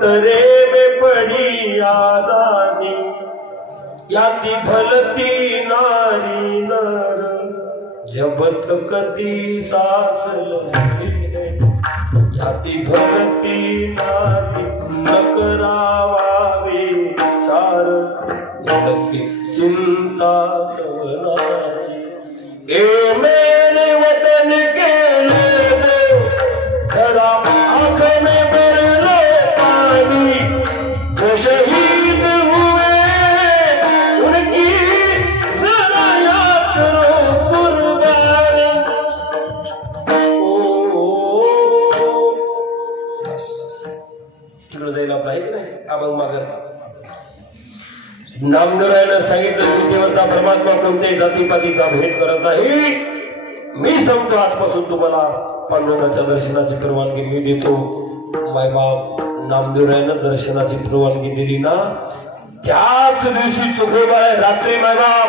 तरे बेपडी आजादी याती भलती नारी नर जबत कती सासल याती भलती नारी न करावावे चार चिंता कवनाची ए मेरे वतन के लोगों जरा आँख में भर लो पानी जो शहीद हुए उनकी जरा याद करो कुर्बानी बस तिकडे जाईल आपला आहे की नाही अभंग मागर नामदेवरायानं सांगितलं पृथ्वीवरचा परमात्मा कोणत्याही जातीपातीचा भेद करत नाही. मी सांगतो आजपासून तुम्हाला पांडुरंगाच्या दर्शनाची परवानगी मी देतो. मायबाप नामदेवरायानं दर्शनाची परवानगी दिली ना त्याच दिवशी चुकोबाराय रात्री मायबाप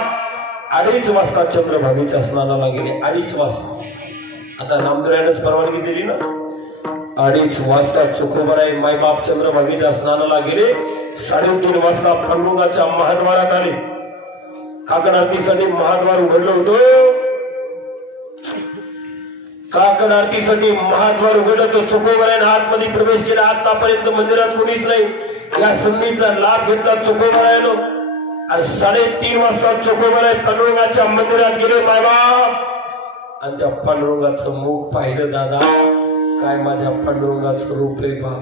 2:30 वाजता चंद्रभागेच्या स्नानाला गेले. 2:30 वाजता. आता नामदेवरायानंच परवानगी दिली ना 2:30 वाजता चुकोबाराय मायबाप चंद्रभागेच्या स्नानाला गेले. 3:30 वाजता पांडुरंगाच्या महाद्वारात आले. काकड आरतीसाठी महाद्वार उघडलं होतं. काकड आरतीसाठी महाद्वार उघडलं तर चुकोबारायनं आतमध्ये प्रवेश केला. आतापर्यंत मंदिरात कोणीच नाही. या संधीचा लाभ घेतला चुकोबारायनं आणि 3:30 वाजता चुकोबाराय पांडुरंगाच्या मंदिरात गेले मायबाप आणि त्या पांडुरंगाचं मुख पाहिलं. दादा काय माझ्या पांडुरंगाचं रूप आहे बा.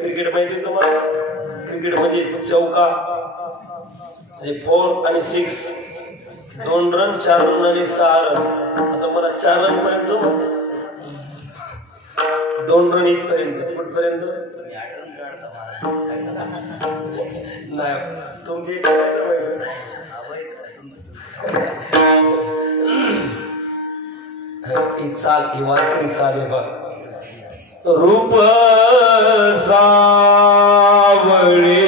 क्रिकेट माहिती तुम्हाला. क्रिकेट म्हणजे चौका म्हणजे 4 आणि 6 2 रन 4 रन आणि 6 रन. आता मला 4 रन पर्यंत 2 रन इथपर्यंत कुठपर्यंत नाही तुमची चाल ही वारकरी चाल आहे बघ. रूप सावळे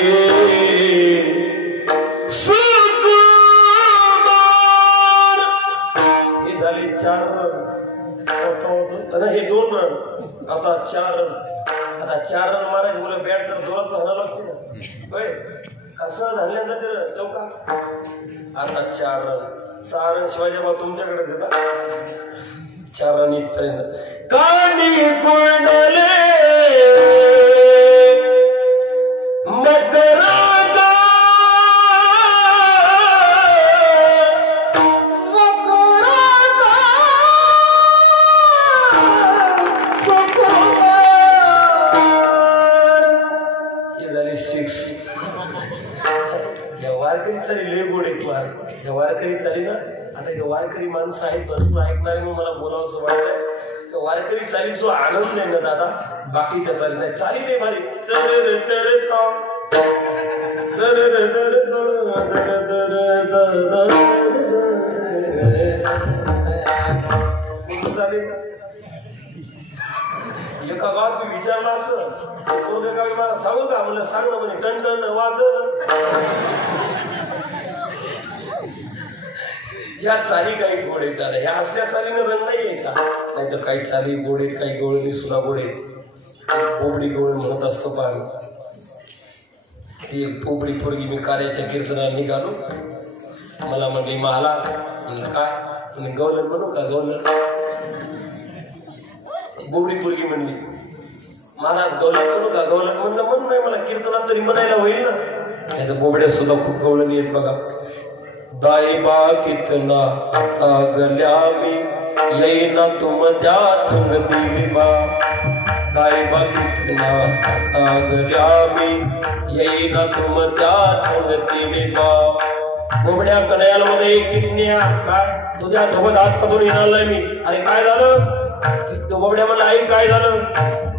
सुकुमार हे झाले 4 रन. हे 2 रन आता 4 रन. आता 4 रन मारायचे बोला बॅट जर जोरात हाणावं लागते ना कसं झाल्यानंतर ते चौका. आता 4 रन 6 रन शिवाजी बाबा तुमच्याकडेच येतात. 4 रन इथपर्यंत कानी कुंडले मकरागा हे झाले 6. या वारकरी चाली लय गोड आहेत वार. या वारकरी चाली ना आता हे वारकरी माणसं आहेत भरपूर ऐकणारे मग मला बोलावंसं वाटतंय. वारकरी चाली जो आनंद आहे ना दादा बाकीच्या चाली नाही. चाली नाही भारी एका गावात मी विचारलं असं तो गावी मला सांगू का म्हणलं सांग ना म्हणे टन वाजलं. ह्या चाली काही गोड आहेत दादा. ह्या असल्या चालीनं रंग नाही यायचा. नाही तर काही चाली गोड आहेत काही गोड सुद्धा गोड आहेत. बोबडी गवळ म्हणत असतो पाहू ती बोबडी पोरगी मी कार्याच्या कीर्तनाला निघालो मला म्हणली महाराज म्हणलं काय म्हणले गवलन म्हणू का गवलन बोबडी पोरगी म्हणली महाराज गवलन म्हणू का गवलन म्हणलं म्हण नाही मला कीर्तनात तरी म्हणायला होईल ना नाही तर बोबड्या सुद्धा खूप गवळण येत बघा दाईबा कितना आता गल्या मी येईना तुम त्या थंग दिली बा दाईबा कितना आता गल्या मी येईना तुम त्या थंग दिली बा बोबड्या कन्याला मध्ये कितन्या काय तुझ्या सोबत आत्मधून येणार मी अरे काय झालं तो बोबड्या म्हणला आई काय झालं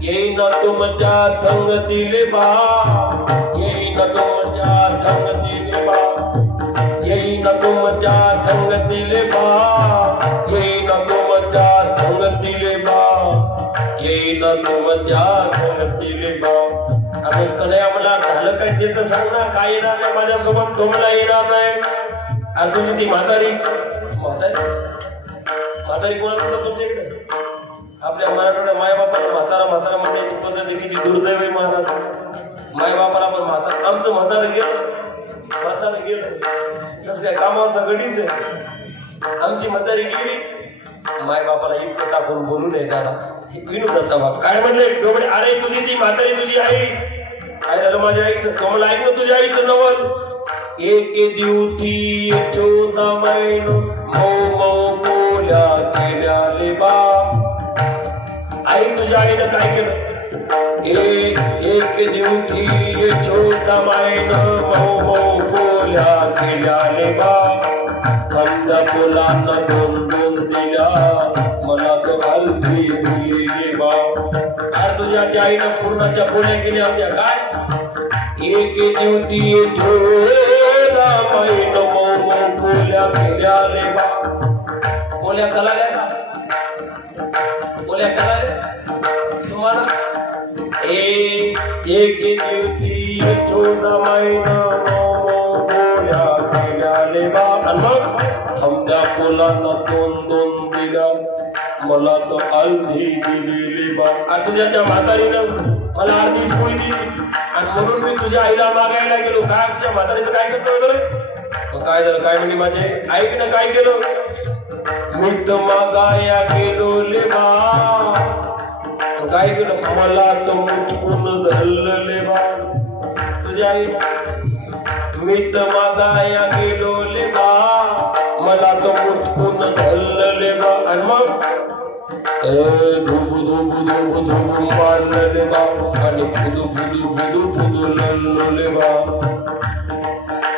येईना तुम त्या थंग दिली बा येईना तुम त्या थंग दिली बा येईना तुम त्या थंग दिले बा येईना तुम त्या थंग दिले बा येईना तुम त्या थंग दिले बा आणि कन्या मला झालं काय ते तर सांग ना काय येणार नाही माझ्यासोबत तो मला येणार नाही आणि तुझी ती म्हातारी म्हातारी म्हातारी कोणाला म्हणतात तुमच्या इकडे आपल्या मराठवाड्या मायबापाला म्हातारा म्हातारा म्हणण्याची पद्धती किती दुर्दैव आहे महाराज मायबापाला पण म्हातारा आमचं म्हातारं गेलं तस काय कामावरचा गडीच आहे आमची म्हातारी गेली मायबापाला इतकं टाकून बोलू नये दादा हे विनोदाचा भाग काय म्हणले डोबडे अरे तुझी ती म्हातारी तुझी आई काय झालं माझ्या आईचं तो मला ऐक ना तुझ्या आईचं नवल एक दिवती 14 महिनो मऊ मऊ बोल्या केल्याले बा आई तुझ्या आईनं काय केलं एक दिवशी 14 महिनो मऊ मऊ बोल्या केल्याले बा थंड फुलांना दोन दिल्या मला तो हलती दिली बा अरे तुझ्या त्या आईनं पूर्णाच्या बोल्या केल्या होत्या काय एक दिवशी 14 महिनो मऊ मऊ बोल्या केल्याले बा बोल्या कलाल्या का बोल्या कलाल्या तुम्हाला एक दिवशी 14 महिनो बोल्या केल्याले बा आणि मग थंब्या फुलांना दोन दिल्या मला तो अर्धी दिलेली बा आणि तुझ्या त्या म्हातारीनं मला अर्धीच पोळी दिली आणि म्हणून मी तुझ्या आईला मागायला गेलो काय तुझ्या म्हातारीचं काय करतो वगैरे काय झालं काय म्हणजे माझे ऐकणं काय केलं मी तर मागाया गेलो ले बा काय केलं मला तो मुटकून धरले बा तुझ्या आई मी तर मागाया गेलो ले बा मला तो मुटकून धरले बा आणि मग धुबू मारले बा आणि फुदू लल्लोले बा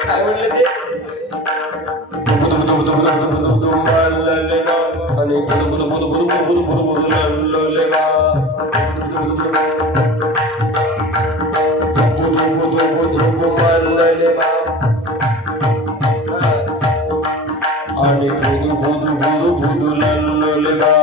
काय म्हणले ते धुबू मारले बा आणि फुदू लल्लोले बा धुबू मारले बा आणि फुदू लल्लोले बा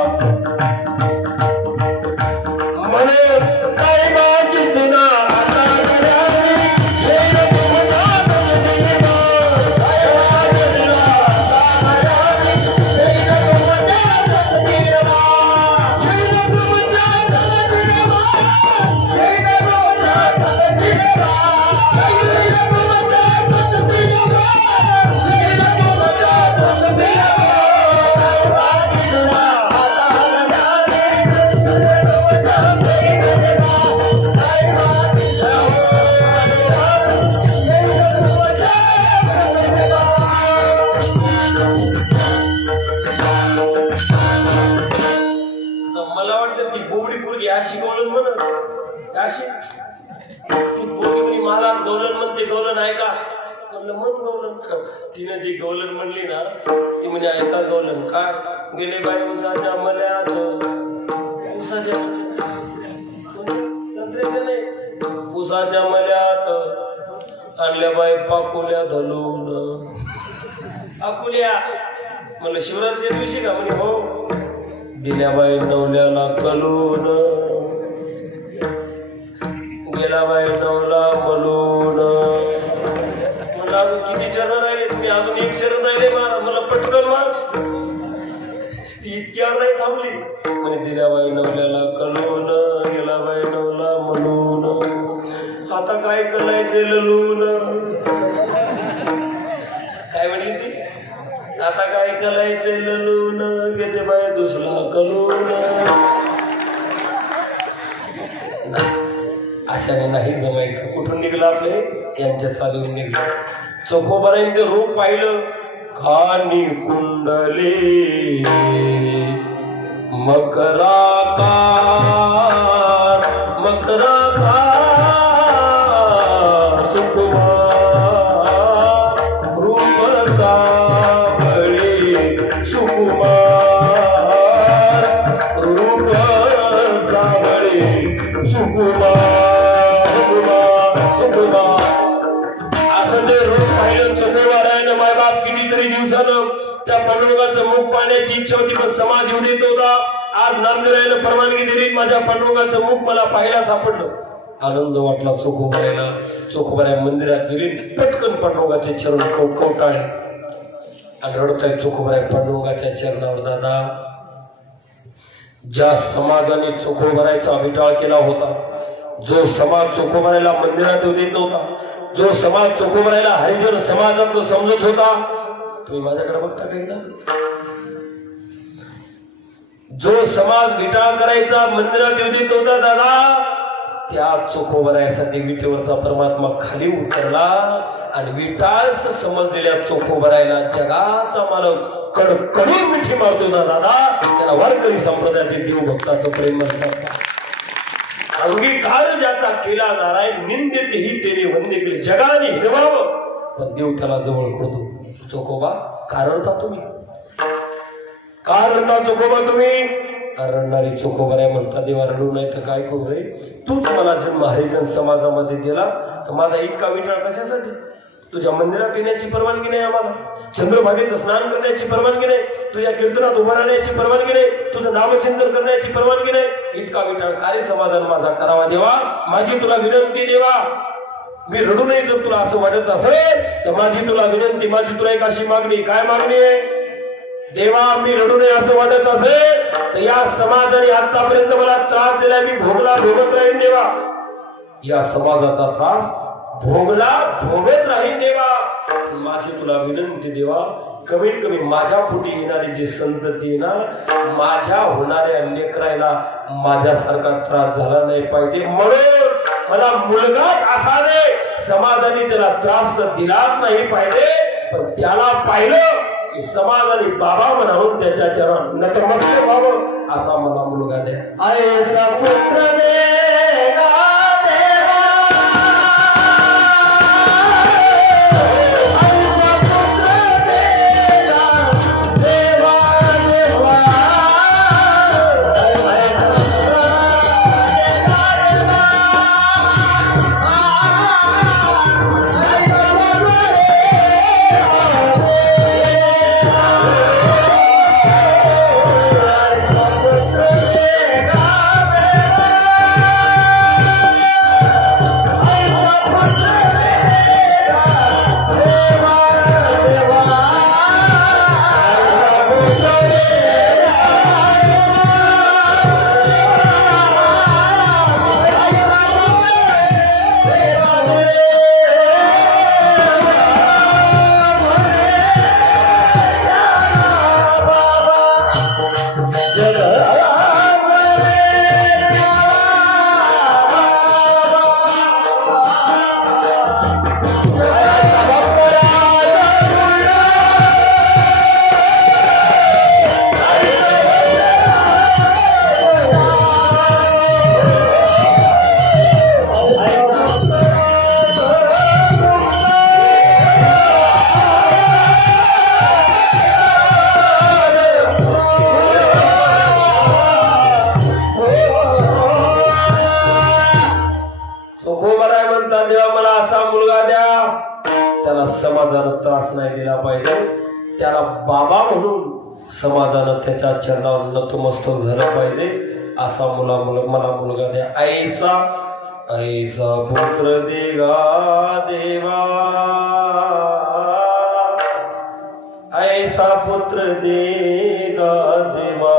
तिने जी गवलन म्हणली ना ती म्हणजे ऐका गवलन काय गेले बाई उसाच्या मल्यात उसाच्या संत्र्याच्या नाही उसाच्या मल्यात आणल्या बाई पाकुल्या धलून पाकुल्या म्हणलं शिवरात्रीच्या दिवशी का म्हणे हो दिल्या बाई नवल्याला कलून गेला बाई नवला मलून अजून किती चरण राहिले तुम्ही अजून एक चरण राहिले मला पटकन मार ती इतक्यावर नाही थांबली म्हणे दिल्या बाई नवल्याला कलून गेला बाई नवला काय कलायचे ललून काय म्हणली ती आता काय कलायचे ललून घेते बाय दुसरा कलून अशाने नाही जमायचं कुठून निघलं आपले यांच्या चालून निघलं चोखोबारांचे रूप पाहिलं कानी कुंडले मकराकार मकराकार सुकुमार रूप सावळे सुकुमार रूप सावळे सुकुमार सुकुमार असं ते रूप पाहिलं चोखोबारायनं मायबाप कितीतरी दिवसानं त्या पांडुरंगाचं मुख पाहण्याची इच्छा होती पण समाज येऊ देत नव्हता आज नामदेवानं परवानगी दिली माझ्या पांडुरंगाचं मुख मला पाहायला सापडलं आनंद वाटला चोखोबारायला चोखोबाराय मंदिरात गेली पटकन पांडुरंगाचे चरण कवटाळले आणि रडताय चोखोबाराय पांडुरंगाच्या चरणावर दादा ज्या समाजाने चोखोबारायचा विटाळ केला होता जो समाज चोखोबारायला मंदिरात येऊ देत नव्हता जो समाज चोखोबारायला हरिजन समाजातलं समजत होता तुम्ही माझ्याकडे बघता का एकदा जो समाज विटाळ करायचा मंदिरात येऊ देत नव्हता दादा त्या चोखोबारायसाठी विटेवरचा परमात्मा खाली उतरला आणि विटाळस समजलेल्या चोखोबारायला जगाचा मालक कडकडून मिठी मारतो ना दादा त्याला वारकरी संप्रदायातील देव भक्ताचं प्रेम म्हणतात अंगीकार ज्याचा केला नारायण निंदेतही त्याने वंदे केले जगाने हिरवावं पण देव त्याला जवळ करतो चोखोबा कारणता तुम्ही कारणता चोखोबा तुम्ही रडणारी चोखोबाराय म्हणता देवा रडू नाही तर काय करू रे तूच मला जन्म हरिजन समाजामध्ये दिला तर माझा इतका विटाळ कशासाठी तुझ्या मंदिरात येण्याची परवानगी नाही आम्हाला चंद्रभागेत स्नान करण्याची परवानगी नाही तुझ्या कीर्तनात उभं राहण्याची परवानगी नाही तुझं नामचिंतन करण्याची परवानगी नाही इतका विटाळ कार्य समाजाने माझा करावा देवा माझी तुला विनंती देवा मी रडू नये जर तुला असं वाटत असेल तर माझी तुला विनंती माझी तुला एक अशी मागणी काय मागणी आहे देवा मी रडू नये असं वाटत असेल तर या समाजाने आतापर्यंत मला त्रास दिला मी भोगत राहीन देवा या समाजाचा त्रास भोगत राहीन देवा माझी तुला विनंती देवा कमीत कमी माझ्या पोटी येणारी जी संतती आहे ना माझ्या होणाऱ्या लेकरायला माझ्यासारखा त्रास झाला नाही पाहिजे म्हणून मला मुलगाच असा नाही समाजाने त्याला त्रास तर दिलाच नाही पाहिजे पण त्याला पाहिलं की समाजाने बाबा म्हणावून त्याच्या चरण नतमस्तक व्हावं असा मला मुलगा द्या आईचा पुत्र दे समाजानं त्रास नाही दिला पाहिजे त्याला बाबा म्हणून समाजानं त्याच्या चरणावर नतमस्तक झालं पाहिजे असा मला मुलगा द्या ऐसा पुत्र देगा देवा ऐसा पुत्र देगा देवा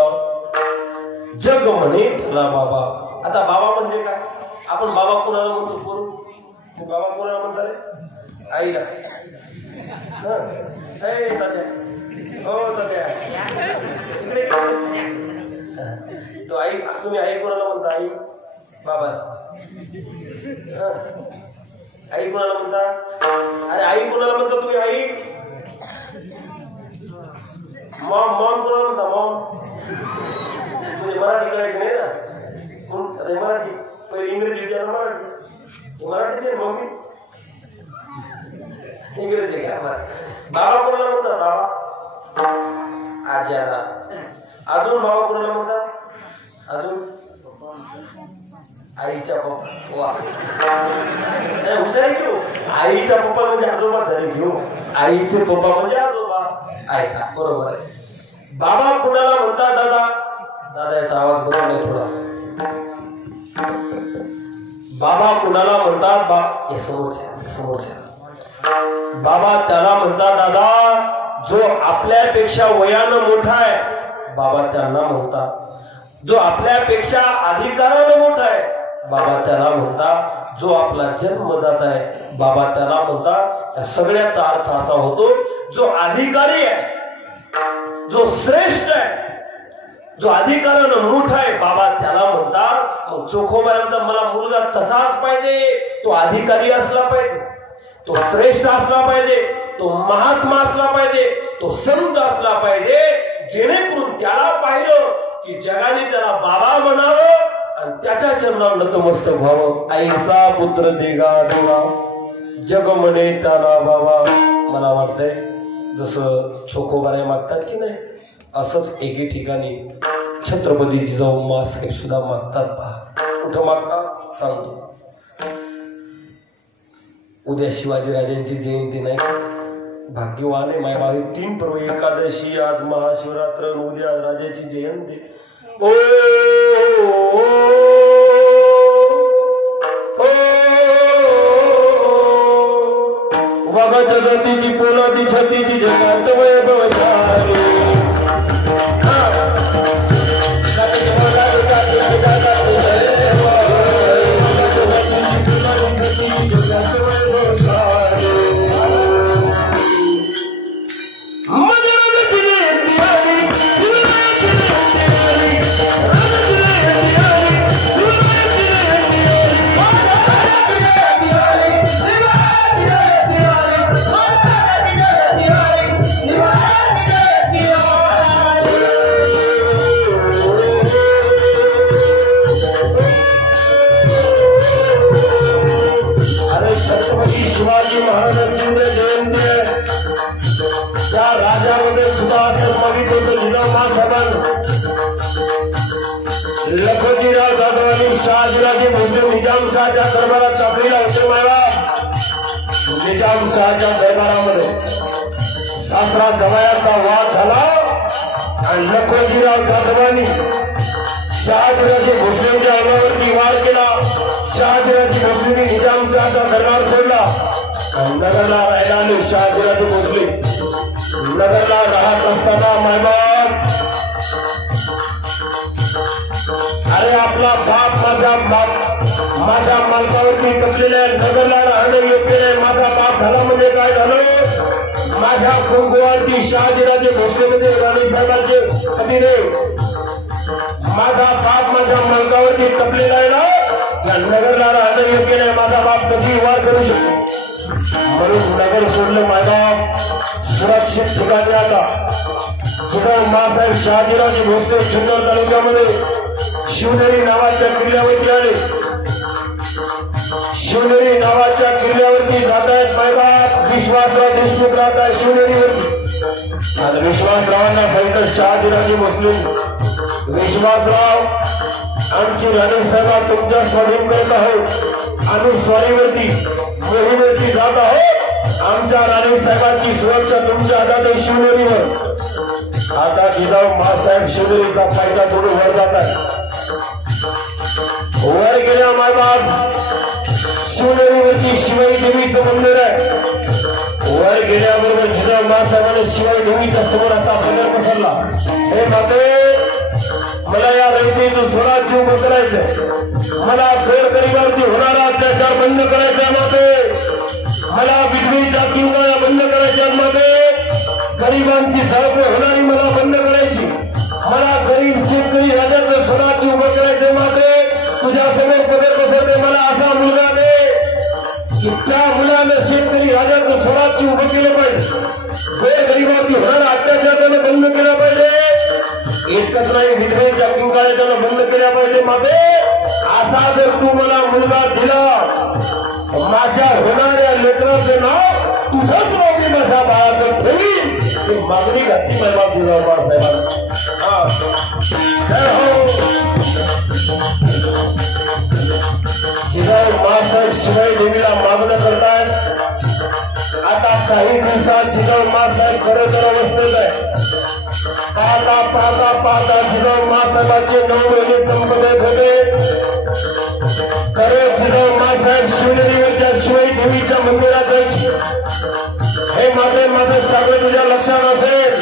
जग म्हणे त्याला बाबा आता बाबा म्हणजे काय आपण बाबा कोणाला म्हणतो बाबा कोणाला म्हणता रे? आईला. हो तात्या इकडे तो आई. तुम्ही आई कोणाला म्हणता? आई बाबा. आई कोणाला म्हणता? अरे आई कोणाला म्हणता तुम्ही? आई. मॉम. मॉम कोणाला म्हणता? मॉम. तुम्ही मराठी करायची नाही ना? मराठी पहिले इंग्रजी विचार. मराठी मराठीचे मम्मी इंग्रजी काय? बाबा कोणाला म्हणतात? बाबा. आज्याला. अजून बाबा कोणाला म्हणतात? अजून आईच्या पप्पा. वा हुशारी घेऊ. आईच्या पप्पा म्हणजे आजोबा झाले घेऊ. आईचे पप्पा म्हणजे आजोबा. ऐका बरोबर आहे. बाबा कोणाला म्हणतात? दादा. दादा याचा आवाज बरोबर नाही थोडा. बाबा कुणाला म्हणतात? समोरच्या बाबा त्याला म्हणतात दादा जो आपल्यापेक्षा वयानं मोठा आहे. बाबा त्यांना म्हणतात. जो आपल्यापेक्षा अधिकारानं मोठा आहे. बाबा त्याला म्हणतात. जो आपला जन्मदाता आहे. बाबा त्याला म्हणतात. या सगळ्याचा अर्थ असा होतो जो अधिकारी आहे, जो श्रेष्ठ आहे, जो अधिकारानं मोठा आहे. बाबा त्याला म्हणतात. मग चोखोबा म्हणतात मला मुलगा तसाच पाहिजे. तो अधिकारी असला पाहिजे, तो श्रेष्ठ असला पाहिजे, तो महात्मा असला पाहिजे, तो संत असला पाहिजे, जेणेकरून त्याला पाहिलं की जगाने त्याला बाबा म्हणावं आणि त्याच्या चरणावर नतमस्तक व्हावं. ऐसा पुत्र देगा देवा जग म्हणे त्याला बाबा. मला वाटतंय जसं चोखोबाराय मागतात की नाही, असंच एके ठिकाणी छत्रपती जिजाऊ साहेब सुद्धा मागतात. पहा कुठं मागतात सांगतो. उद्या शिवाजीराजांची जयंती नाही. भाग्यवान आहे मायबाई. 3 पर्व एकादशी, आज महाशिवरात्र, उद्या राजाची जयंती. ओ वाघ जगतीची पोलादी छतीची जगात वैभवशाली. शिवाजी महाराजांची जयंती आहे. त्या राजामध्ये सुद्धा असं मागितलं होतं जिजाऊसाहेबांनी. लखोजीराव जाधवांनी शहाजीराजे भोसले निजामशहाच्या दरबारात चाकरीला होते. मला निजामशहाच्या दरबारामध्ये सासरा जवयाचा वाद झाला आणि लखोजीराव जाधवांनी शहाजीराजे भोसलेंच्या अंगावरती वार केला. शहाजीराजे भोसलेंनी निजामशहाचा दरबार सोडला. नगरला राहायला आले शहाजीराजे भोसले. नगरला राहत असताना मायबाप अरे आपला बाप माझ्या मालकावरती कपलेल्या नगरला राहणं योग्य नाही. माझा बाप झाला म्हणजे काय झालं? माझ्या कुंकुवावरती शहाजीराजे भोसले म्हणजे राणी साहेबांचे अभिनय. माझा बाप माझ्या मालकावरती कपलेला आहे ना, या नगरला राहणं योग्य नाही. माझा बाप कधी वार करू शकतो. म्हणून नगर सोडलं. माझा सुरक्षित ठिकाणी आता जिजाऊ मासाहेब शहाजीराजे भोसले जुन्नर तालुक्यामध्ये शिवनेरी नावाच्या किल्ल्यावरती आले. शिवनेरी नावाच्या किल्ल्यावरती जात आहेत मायबाप. विश्वासराव देशमुख राहत आहे शिवनेरीवरती आणि विश्वासरावांना सांगितलं शहाजीराजे भोसले विश्वासराव आमची राणी साहेब तुमच्या स्वाधीन करत आहोत. आम्ही स्वारीवरती मोहिमेवरती जात आहोत. आमच्या राणी साहेबांची सुरक्षा तुमच्या हातात आहे शिवनेरीवर. आता जिजाऊ मासाहेब शिवनेरीचा फायदा सोडून वर जात आहे. वर गेल्या मायबाप शिवनेरीवरती शिवाई देवीचं मंदिर आहे. वर गेल्याबरोबर जिजाऊ मासाहेबांनी शिवाई देवीच्या समोर असा पदर पसरला. हे माते मला या रयतेचं स्वराज्य उभं करायचंय. मला गोरगरिबावरती होणारा अत्याचार बंद करायचा माते. गरिबांची जाळपोळ होणारी मला बंद करायची. मला गरीब शेतकरी राजाचं स्वराज्य उभं करायचं. माते तुझ्या समोर पदर पसरते मला असा मुलगा दे की त्या मुलानं शेतकरी राजाचं स्वराज्य उभं केलं पाहिजे. गरिबांची होणारा अत्याचार त्यानं बंद केला पाहिजे. इतकंच नाही, विधवेच्या कुंकाळ्या त्यानं बंद केल्या पाहिजे. माते असा जर तू मला मुलगा दिला, माझ्या होणाऱ्या लेकराचं नाव तुझंच नाव मी माझ्या बाळाचं ठेवीन. ही मागणी घातली माझ्या तुझा बाळासाहेबांना. जिजाऊ मासाहेब शिवाई देवीला मागणं करतायत. आता काही दिवसात जिजाऊ मासाहेब खरं तर अवस्थेत आहे. पाहता पाहता पाहता जिजाऊ मासाहेबांचे 9 महिने संपत होते. खरे जिजाऊ मासाहेब शिवनेरीवरच्या शिवाई देवीच्या मंदिरात जायची. हे माझं सगळं तुझ्या लक्षात असेल.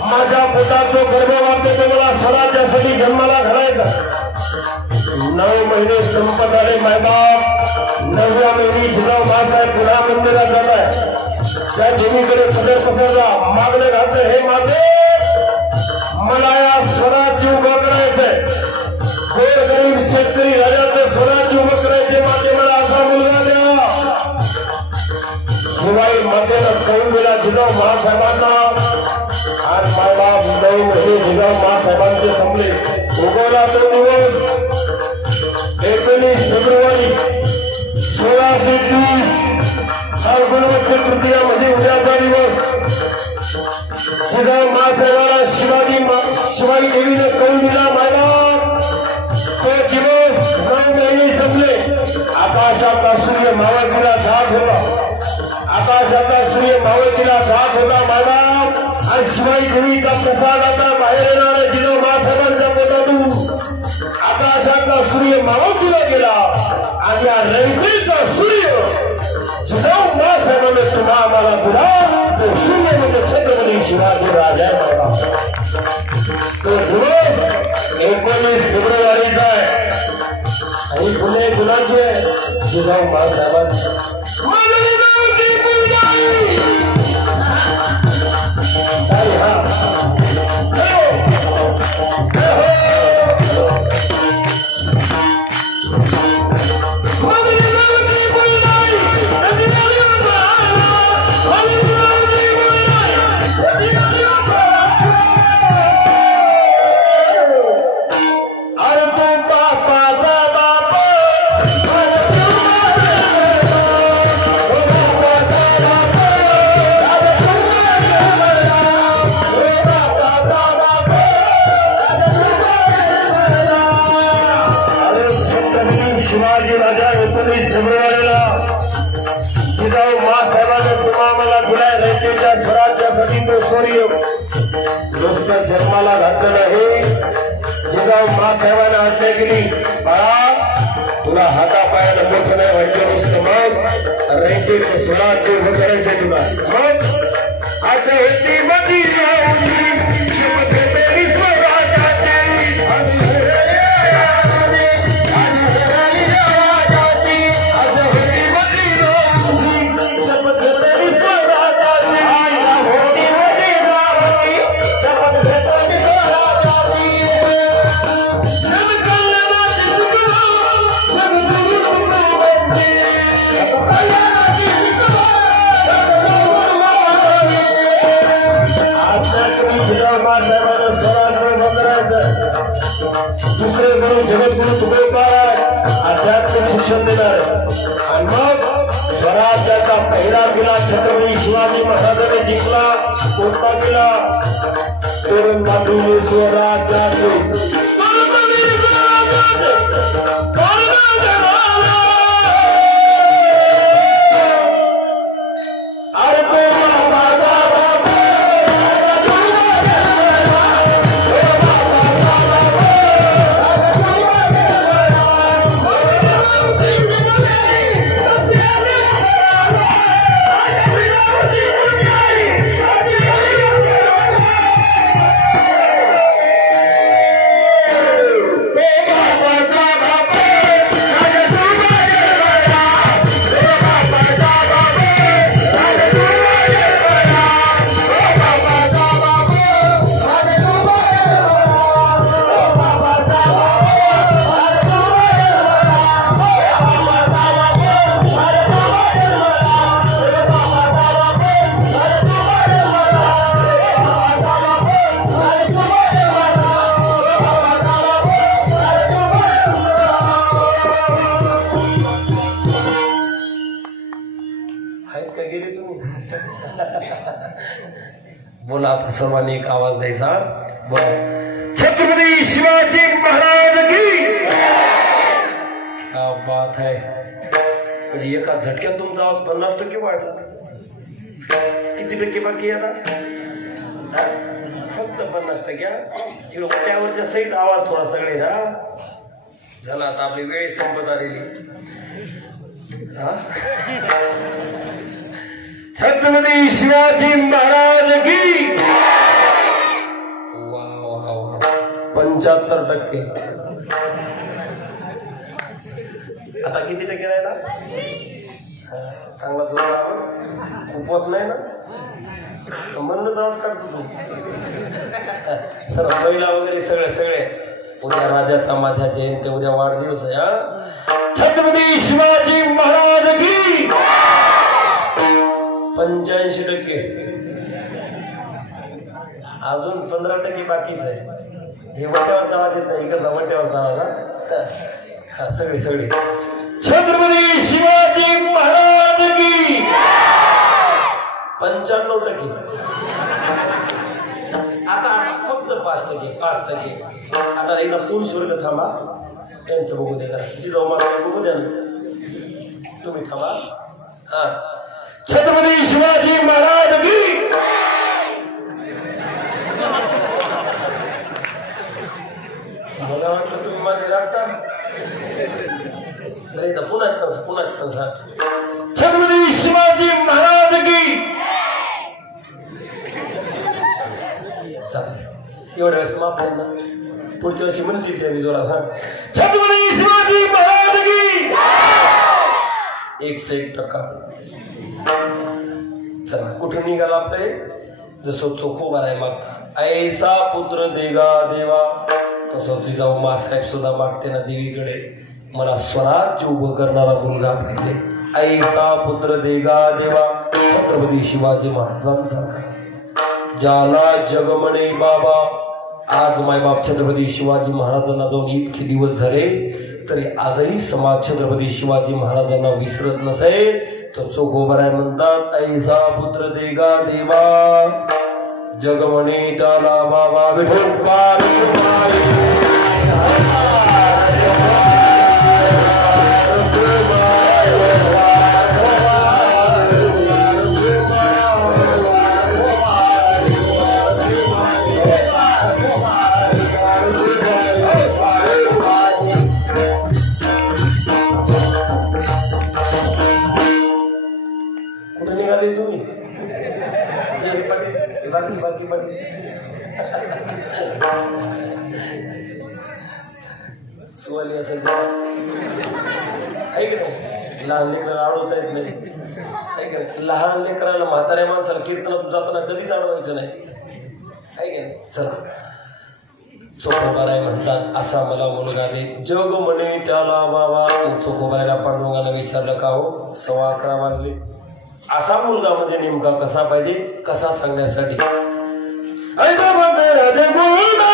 माझ्या पोटात जो गर्भ वाटतो तो मला स्वराज्यासाठी जन्माला घालायचा. 9 महिने संपत आले मायबाप. 9व्या महिनी जिजाऊ मासाहेब पुन्हा मंदिरात जात आहे. त्या देवीकडे पदर पसरला, मागणं घातलं, हे माते मला या स्वराज्य उभं करायचंय. गरीब शेतकरी राजाचं स्वराज्य उभं करायचे. माते मला असा मुलगा द्या. शिवाई मातेनं कळून दिला जिजाऊ महासाहेबांना. आज मायबाप 9 महिने जिजाऊ महासाहेबांचे संपले. उगवला तो दिवस 19 फेब्रुवारी 1630 गुणवत्ता तृतीया म्हणजे उद्याचा दिवस. जिजाऊ महासाहेबांना शिवाई देवीने कळून दिला. मायबाप तो दिवस 9 महिने संपले. आकाशातला सूर्य मावळतीला जात होता. आकाशातला सूर्य मावळतीला जात होता मायबाप. आणि शिवाई देवीचा प्रसाद आता बाहेर येणार आहे जिजाऊ महासाहेबांच्या पोटातून. आकाशातला सूर्य मावळतीला गेला आणि या रंगीचा सूर्य जिजाऊ महासाहेबांनी तुला आम्हाला दिला. तो सूर्य म्हणजे छत्रपती शिवाजी राजा आहे. तो दिवस 19 फेब्रुवारीचा आहे. आणि गुन्हे गुणाचे जिजाऊ महासाहेबांचे. शिवाजी राजा 19 फेब्रुवारीला जिजाऊ महासाहेबांनी तुम्हा मला दिलाय रयतेच्या स्वराज्यासाठी. तो सूर्य नुसतं जन्माला घातलं नाही. जिजाऊ महासाहेबांनी आज्ञा केली, बाळा तुला हातापायाला मोठं नाही व्हायचं. नुसतं मग रयतेचं स्वराज्य उभं करायचं तुला. मग आता हेती मधी शपथ घेतली स्वराज्याची. दुसरे गुरु जगद्गुरु तुकोबार आध्यात्मिक शिक्षण देणार. आणि मग स्वराज्याचा पहिला किल्ला छत्रपती शिवाजी महाराजांनी जिंकला. कोणता किल्ला? तरुण बांधून स्वराज्याचे. बोला आता सर्वांनी एक आवाज द्यायचा. बोला छत्रपती शिवाजी महाराज की. क्या बात है. म्हणजे एका झटक्यात तुमचा आवाज 50% वाढला. किती टक्के बाकी आहे आता. फक्त 50%. त्यावरच्या सहित आवाज थोडा सगळे ना झाला. आता आपली वेळ संपत आलेली. छत्रपती शिवाजी महाराज की. 75%. आता किती टक्के राहिला. चांगला जोर उपवास नाही ना म्हणूनच आवाज काढतो तू. सर महिला वगैरे सगळे उद्या राजाचा माझ्या जयंती उद्या वाढदिवस आहे. छत्रपती शिवाजी महाराज की. 85%. अजून 15% बाकीच आहे. हे वट्यावरचा आवाज येत नाही. इकडचा वट्यावरचा आवाज. हा सगळे छत्रपती शिवाजी महाराज की. 95%. आता फक्त 5%. आता एकदा पुरुष वर्ग थांबा. त्यांचं बघू दे जरा. जिजाऊ मला बघू द्या ना. तुम्ही थांबा. हा छत्रपती शिवाजी महाराज की. मला वाटतं तुम्ही माझे लागता. पुन्हा छत्रपती शिवाजी महाराज की. एवढ्या वेळेस माफ आहे ना. पुढच्या वर्षी म्हणतील त्या मी जोरात. छत्रपती शिवाजी महाराज की. 61%. चला कुठे निघाला आपले. जसं चोखोबा आहे मागता. ऐसा पुत्र देगा देवा. तसं जिजाऊ मासाहेब सुद्धा मागते ना देवीकडे. मला स्वराज्य उभं करणारा मुलगा पाहिजे. ऐसा पुत्र देगा देवा. छत्रपती शिवाजी महाराजांसारखा. ज्याला जगमणे बाबा. आज मायबाप छत्रपती शिवाजी महाराजांना जाऊन इतके दिवस झाले तरी आजही समाज छत्रपती शिवाजी महाराजांना विसरत नसेल. तो चोखोबराय म्हणतात ऐसा पुत्र देगा देवा. जगमणे त्याला बाबा विठोबा. कुठे निघाले तुम्ही. बाकी सुवाली असेल ऐक नाही. लहान लेकराला अडवता येत नाही. लहान लेकराला म्हाताऱ्या माणसाला कीर्तनात जाताना कधीच अडवायचं नाही. ऐक नाही. चला चोखोबाराय म्हणतात असा मला मुलगा दे. जग म्हणे त्याला बाबा. चोखोबारायला पांडुरंगाने विचारलं का हो 11:15 वाजले. असा मुलगा म्हणजे नेमका कसा पाहिजे. कसा सांगण्यासाठी. ऐसा म्हणते राजे गोविंदा.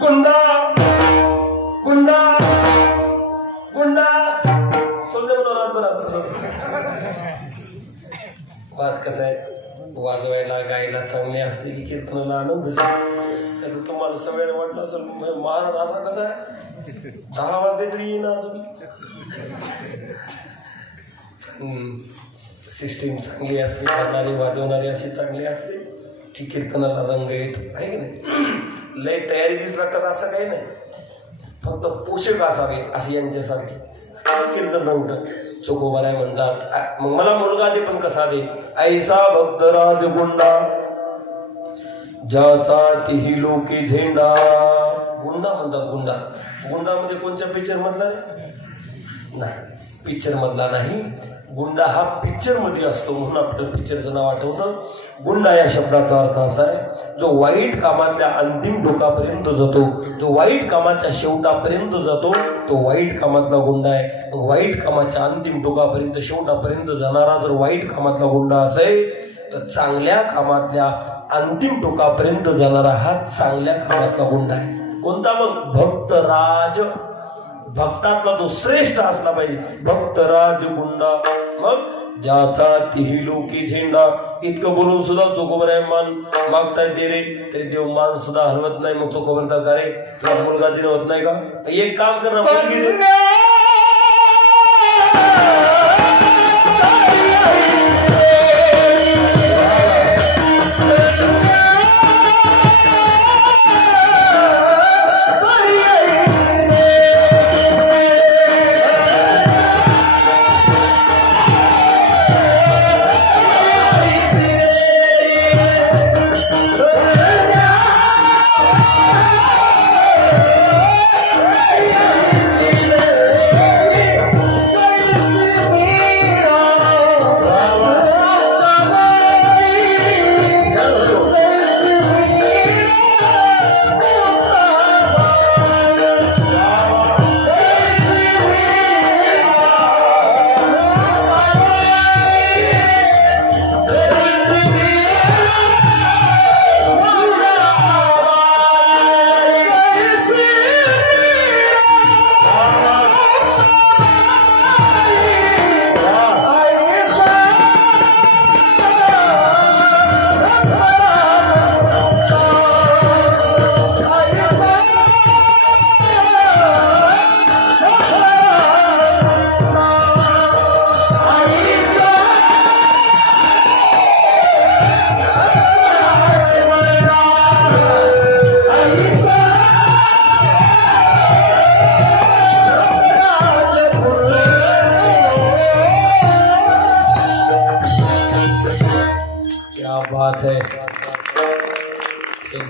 गुंडा असले की कीर्तनाला आनंदच आहे. तुम्हाला सगळ्यांना वाटलं असेल महाराज असा कसा आहे 10 वाजले तरी येईना अजून. सिस्टीम चांगली असली, करणारी वाजवणारी अशी चांगली असली की कीर्तनाला रंग येतो आहे की नाही. लय तयारीचीच लागतात असं काही नाही, फक्त पोषक असावे अशी यांच्यासारखी कीर्तन नव्हतं. चोखोबाराय म्हणतात मग मला मुलगा दे पण कसा दे. ऐसा भक्त राजगुंडा ज्याचा तिही लोके झेंडा. गुंडा म्हणतात. गुंडा गुंडा म्हणजे कोणत्या पिक्चर मधला नाही, पिक्चर मधला नाही. गुंडा हा पिक्चर मध्ये असतो म्हणून आपलं पिक्चरचं नाव आठवतं. गुंडा या शब्दाचा अर्थ असा आहे जो वाईट कामातल्या अंतिम टोकापर्यंत जातो, जो वाईट कामाच्या शेवटापर्यंत जातो तो वाईट कामातला गुंडा आहे. वाईट कामाच्या अंतिम टोकापर्यंत शेवटापर्यंत जाणारा जर वाईट कामातला गुंडा असेल तर चांगल्या कामातल्या अंतिम टोकापर्यंत जाणारा हा चांगल्या कामातला गुंडा आहे. कोणता मग? भक्तराज. भक्तातला तो श्रेष्ठ असला पाहिजे. भक्तराज गुंडा. मग ज्याचा तिही लोकी झेंडा. इतकं बोलून सुद्धा चोखोबाराय मान मागतायत दे रे, तरी देव मान सुद्धा हलवत नाही. मग चोखोबार म्हणतात का रे तुला मुलगा देणं होत नाही का? एक काम कर ना, मुलगी दे.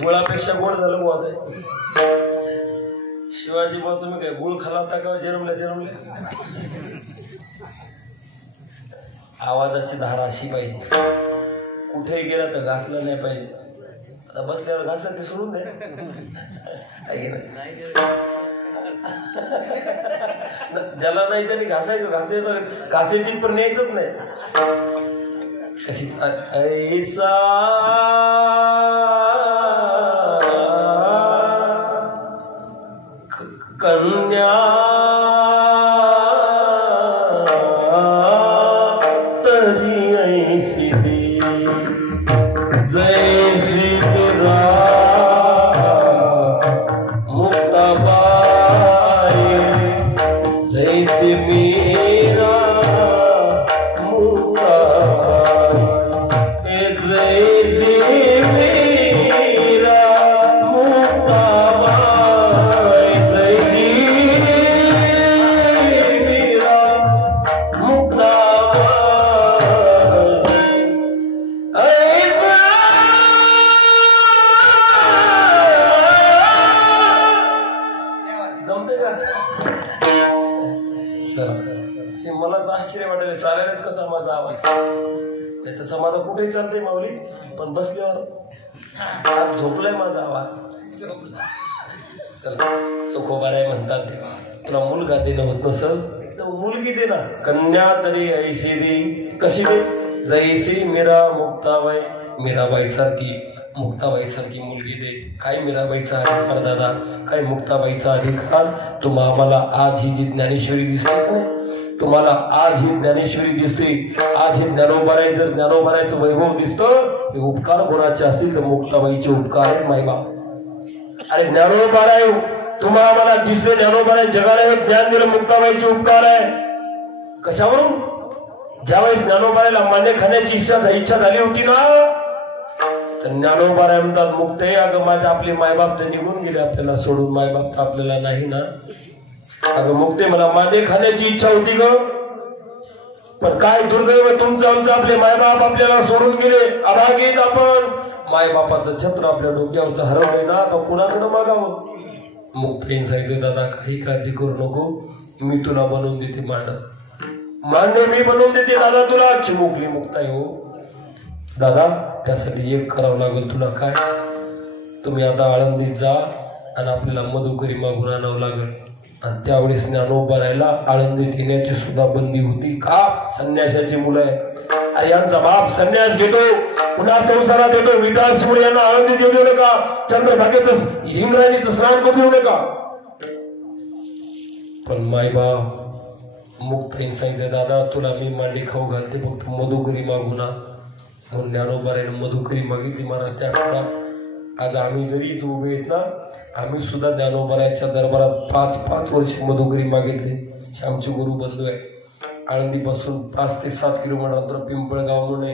गुळापेक्षा गोड झालं बुवा ते. शिवाजी बुवा तुम्ही काय गुळ खाला होता का जन्मल्या? आवाजाची धारा अशी पाहिजे, कुठेही गेला तर घासलं नाही पाहिजे. आता बसल्यावर घासायचं सोडून दे, ज्याला नाही त्यांनी घासायची पण न्यायचंच नाही. कशीच ऐसा कन्या तरी ऐसी दे जैसी मुक्ताबाई जैसे मेरा मलाच आश्चर्य वाटेल चालायलाच कसा माझा आवाज. त्याचा समाजा कुठेही चालतंय माऊली, पण बसल्यावर आज झोपलाय माझा आवाज. चला चोखोबाराय म्हणतात देवा तुला मुलगा देणं होत नसल तर मुलगी दे ना. कन्या तरी ऐशी दे. कशी दे? जैसी मीरा मुक्ताबाई. मीराबाई सारखी मुलगी दे. काय मीराबाईचा अधिकार दादा, काय मुक्ताबाईचा अधिकार. तुम्हा आम्हाला आज ही जी ज्ञानेश्वरी दिसते, तुम्हाला आज ही ज्ञानेश्वरी दिसते, आज हे ज्ञानोबाराय जर ज्ञानोबारायचं वैभव दिसतं, हे उपकार कोणाचे असतील तर मुक्ताबाईचे उपकार आहेत माईबाप. अरे ज्ञानोबाराय तुम्हाला मला दिसले, ज्ञानोबाराय जगाला हे ज्ञान दिलं, मुक्ताबाईचे उपकार आहे. कशावरून? ज्यावेळेस ज्ञानोबारायला मान्य खाण्याची इच्छा झाली होती ना, तर ज्ञानोबाराय म्हणतात मुक्ते अगं माझे आपले मायबाप तर निघून गेले आपल्याला सोडून, मायबाप तर आपल्याला नाही ना. अगं मुक्ते मला मान्य खाण्याची इच्छा होती ग, पण काय दुर्दैव तुमचं आमचं, आपले मायबाप आपल्याला सोडून गेले. अभागीत आपण, मायबापाचं छत्र आपल्या डोक्यावरचं हरवलंय ना, आता कुणाकडे मागावं. मुक्तेन सांगितले दादा काही काळजी करू नको, मी तुला बनवून देते मांड मी बनवून देते दादा तुला. चिमुकली मुक्ताई हो दादा, त्यासाठी एक करावं लागेल तुला. काय? तुम्ही आता आळंदीत जा आणि आपल्याला मधुकरी मागून आणावं लागेल. आणि त्यावेळेस ज्ञानोबारायला आळंदीत येण्याची सुद्धा बंदी होती. का? संन्यासाची मुलं आहे. अरे यांचा बाप संन्यास घेतो, पुन्हा संसारात येतो, विकासमुळे यांना आळंदीत येऊ देऊ नका, चंद्रभागेचं इंद्रायणीचं स्नान करू देऊ नका. पण मायबाप मुक्ताईन सांगितलं दादा तुला मी मांडी खाऊ घालते, फक्त मधुकरी मागू ना. म्हणून ज्ञानोबारायनं मधुकरी मागितली महाराज. त्या काळात आज आम्ही जरी इथे उभे आहेत ना, आम्ही सुद्धा ज्ञानोबारायच्या दरबारात 5-5 वर्ष मधुकरी मागितली. आमचे गुरु बंधू आहे. आळंदीपासून 5 ते 7 किलोमीटर अंतर पिंपळगाव म्हणून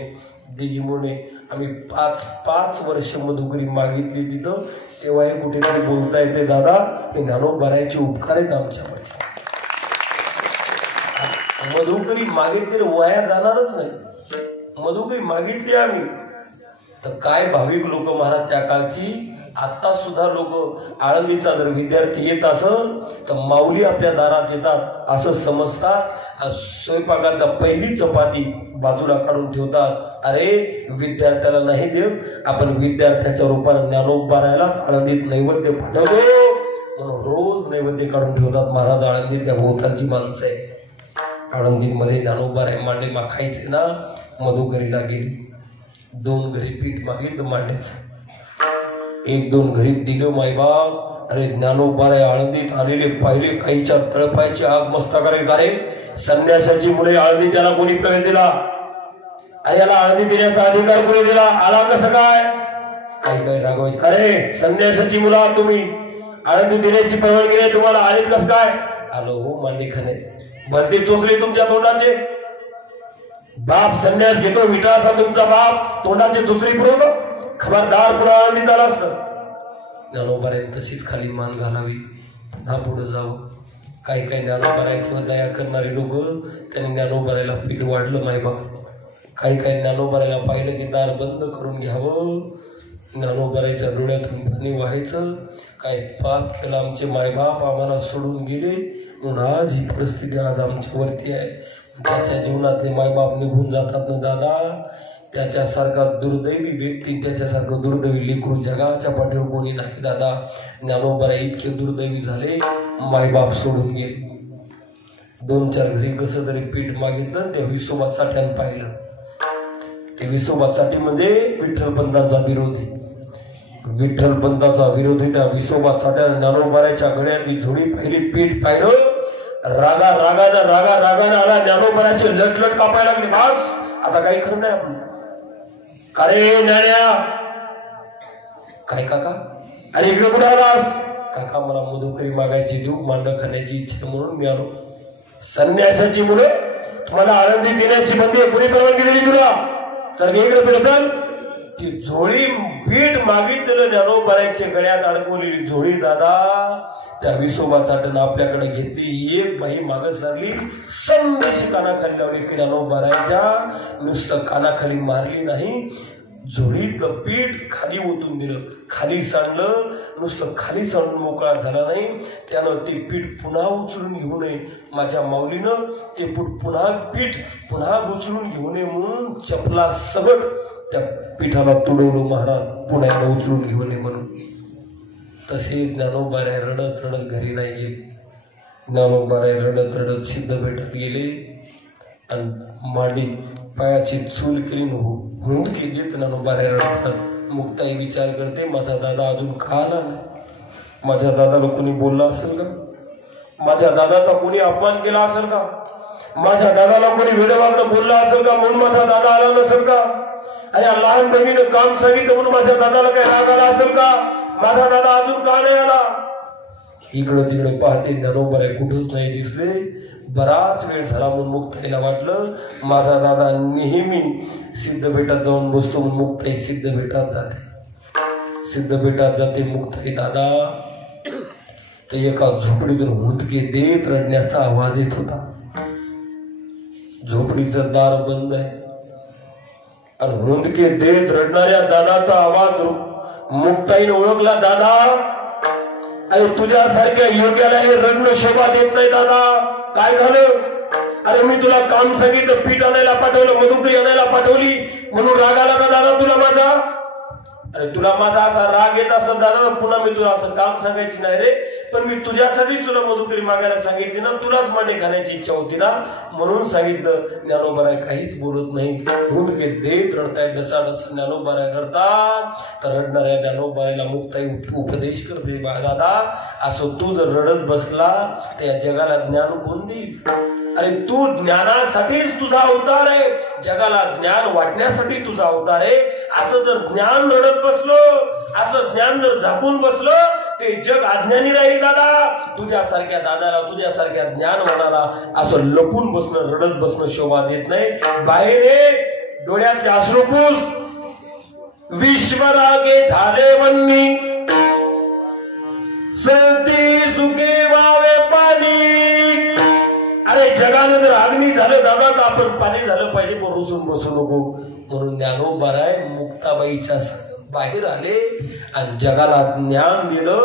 दिघी म्हणून आम्ही 5-5 वर्ष मधुकरी मागितली तिथं. तेव्हा हे कुठेतरी बोलता येते दादा हे ज्ञानोबारायचे उपकार आहेत आमच्यावरती. मधुकरी मागितली वाया जाणारच नाही. मधुकरी मागितली आम्ही तर काय भाविक लोक महाराज त्या काळची, आता सुद्धा लोक आळंदीचा जर विद्यार्थी येत असेल तर माऊली आपल्या दारात येतात असं समजतात. स्वयंपाकातला पहिली चपाती बाजूला काढून ठेवतात. अरे विद्यार्थ्याला नाही देत, आपण विद्यार्थ्याच्या रूपाने ज्ञानोबारायलाच आळंदीत नैवेद्य पाठवतो म्हणून रोज नैवेद्य काढून ठेवतात महाराज. आळंदीतल्या भोवतालची माणसं आहे. आळंदीमध्ये ज्ञानोबाराय मांडे माखायचे ना, मधुकरीला गेली. 2 घरी पीठ मागितलं मांड्याचं, 1-2 घरी दिलं मायबाप. अरे ज्ञानोबाराय आळंदीत आलेले पाहिले, काहीच्या तळपायची आग मस्तकारे. का रे संन्यासाची मुले आळंदी त्याला कोणी प्रवेश दिला? अरे याला आळंदी देण्याचा अधिकार कोणी दिला? आला कसं काय? काही रागवायचे. अरे संन्यासाची मुला तुम्ही आळंदी देण्याची परवानगी नाही तुम्हाला, आलीत कसं काय? आलो हो मांडी खाणे. भरती चोचली तुमच्या तोंडाचे. बाप संन्यास घेतो विटाळाचा तुमचा बाप, तोंडाची चुचरी पुरवतो. खबरदार पुन्हा आळंदीत आला असतं. ज्ञानोबाराय तशीच खाली मान घालावी, पुन्हा पुढे जावं. काही ज्ञानोबारायचं दया करणारे लोक त्यांनी ज्ञानोबारायला पीठ वाढलं मायबाप. काही ज्ञानोबारायला पाहिलं की दार बंद करून घ्यावं. ज्ञानोबारायच्या डोळ्यातून पाणी व्हायचं. काय पाप केलं आमचे मायबाप, आम्हाला सोडून गेले म्हणून आज ही परिस्थिती आज आमच्यावरती आहे. त्याच्या जीवनातले मायबाप निघून जातात ना दादा, त्याच्यासारखा दुर्दैवी व्यक्ती, त्याच्यासारखं दुर्दैवी लेकरू जगाच्या पाठीवर कोणी नाही दादा. ज्ञानोबाराय इतके दुर्दैवी झाले, मायबाप सोडून गेले. 2-4 घरी कसं तरी पीठ मागितलं, त्या विसोबा चाट्यानं पाहिलं. ते विसोबा चाटी म्हणजे विठ्ठलपंतांचा विरोधी. विठ्ठलपंताचा विरोधी त्या विसोबा चाट्यानं ज्ञानोबारायच्या गळ्यातली झोळी पाहिली, पीठ पाहिलं. रागानं आला. ज्ञानोबारायचे लटलट कापायला लागले. बास आता काही खरं नाही आपलं. का रे ज्ञान्या? काय काका? अरे इकडे कुठे आलास? काका मला मधुकरी मागायची, देऊ मांड खाण्याची इच्छा म्हणून मी आलो. संन्यासाची मुलं तुम्हाला आळंदी देण्याची बंदी कोणी परवानगी दिली तुला? तर इकडे फिरतात. ती झोळी पीठ मागितलं ज्ञानोबारायच्या गळ्यात अडकवलेली झोळी दादा त्या विसोबा चाटन आपल्याकडे घेतली. एक बाई माग सरली, संदेश कानाखाली लावली. ज्ञानोबारायच्या नुसतं कानाखाली मारली नाही, झोळीतलं पीठ खाली ओतून दिलं, खाली सांडलं. नुसतं खाली सांडून मोकळा झाला नाही, त्यानं ते पीठ पुन्हा उचलून घेऊ नये. माझ्या माऊलीनं ते पीठ पुन्हा उचलून घेऊ नये म्हणून चपला सगट त्या पीठाला तुडवलं महाराज, पुण्याला उचलून घेऊ नये म्हणून. तसे ज्ञानोबाराय रडत रडत घरी नाही गेले. ज्ञानोबाराय रडत रडत सिद्ध भेटत गेले आणि मांडी पायाची चूल केली. हुंदकी देत ज्ञानोबाराय रडतात. मुक्ताई विचार करते, माझा दादा अजून का आला नाही? माझ्या दादाला कोणी बोलला असेल का? माझ्या दादाचा कोणी अपमान केला असेल का? माझ्या दादाला कोणी वेडवाकडं बोलला असेल का म्हणून माझा दादा आला नसेल का? अरे लहान बहिणीनं काम सांगितलं म्हणून माझ्या दादाला काही राग आला असेल का? माझा दादा अजून का नाही आला? इकडं तिकडे पाहते नरोबर आहे, कुठंच नाही दिसले. बराच वेळ झाला म्हणून मुक्ताईला वाटलं माझा दादा नेहमी सिद्धपेठात जाऊन बसतो म्हणून मुक्ताई सिद्धपेठात जाते. सिद्धपेठात जाते मुक्ताई दादा. तर एका झोपडीतून हुंदके देत रडण्याचा आवाज येत होता. झोपडीचं दार बंद आहे आणि हुंदके देत रडणाऱ्या दादाचा आवाज मुक्ताईने ओळखला. दादा, अरे तुझ्यासारख्या योग्याला हे रडणं शोभा देत नाही दादा. काय झालं? अरे मी तुला काम सांगितलं, पीठ आणायला पाठवलं, मधुकरी आणायला पाठवली म्हणून राग आला का दादा तुला माझा? अरे तुला माझा असा राग येत असेल दादा, पुन्हा मी तुला असं काम सांगायची नाही रे. पण मी तुझ्यासाठीच तुला मधुकरी मागायला सांगितली ना, तुलाच मांडे खाण्याची इच्छा होती ना, म्हणून सांगितलं. ज्ञानोबाराय काहीच बोलत नाही. हुंदके देत रडताय, डसा डसा ज्ञानोबाराय रडतात. तर रडणाऱ्या ज्ञानोबारायला मुक्ताई उपदेश करते. दादा, असं तू जर रडत बसला तर या जगाला ज्ञान कोण देईल? अरे तू ज्ञानासाठीच तुझा अवतार आहे, जगाला ज्ञान वाटण्यासाठी तुझा अवतार आहे. असं जर ज्ञान रडत बसलो, असं ज्ञान जर झाकून बसलं, ते जग अज्ञानी राहील दादा. तुझ्यासारख्या दादाला, तुझ्यासारख्या ज्ञानवानाला असं लपून बसणं, रडत बसणं शोभा देत नाही. बाहेर ये, डोळ्यातले अश्रू पुस. विश्वरागे झाले वन्नी, संती सुखे वावे पाणी. अरे जगाने जर अग्नी झालं दादा तर आपण पाणी झालं पाहिजे, पण रुसून बसू नको. म्हणून ज्ञानोबाराय मुक्ताबाईच्या बाहेर आले आणि जगाला ज्ञान दिलं.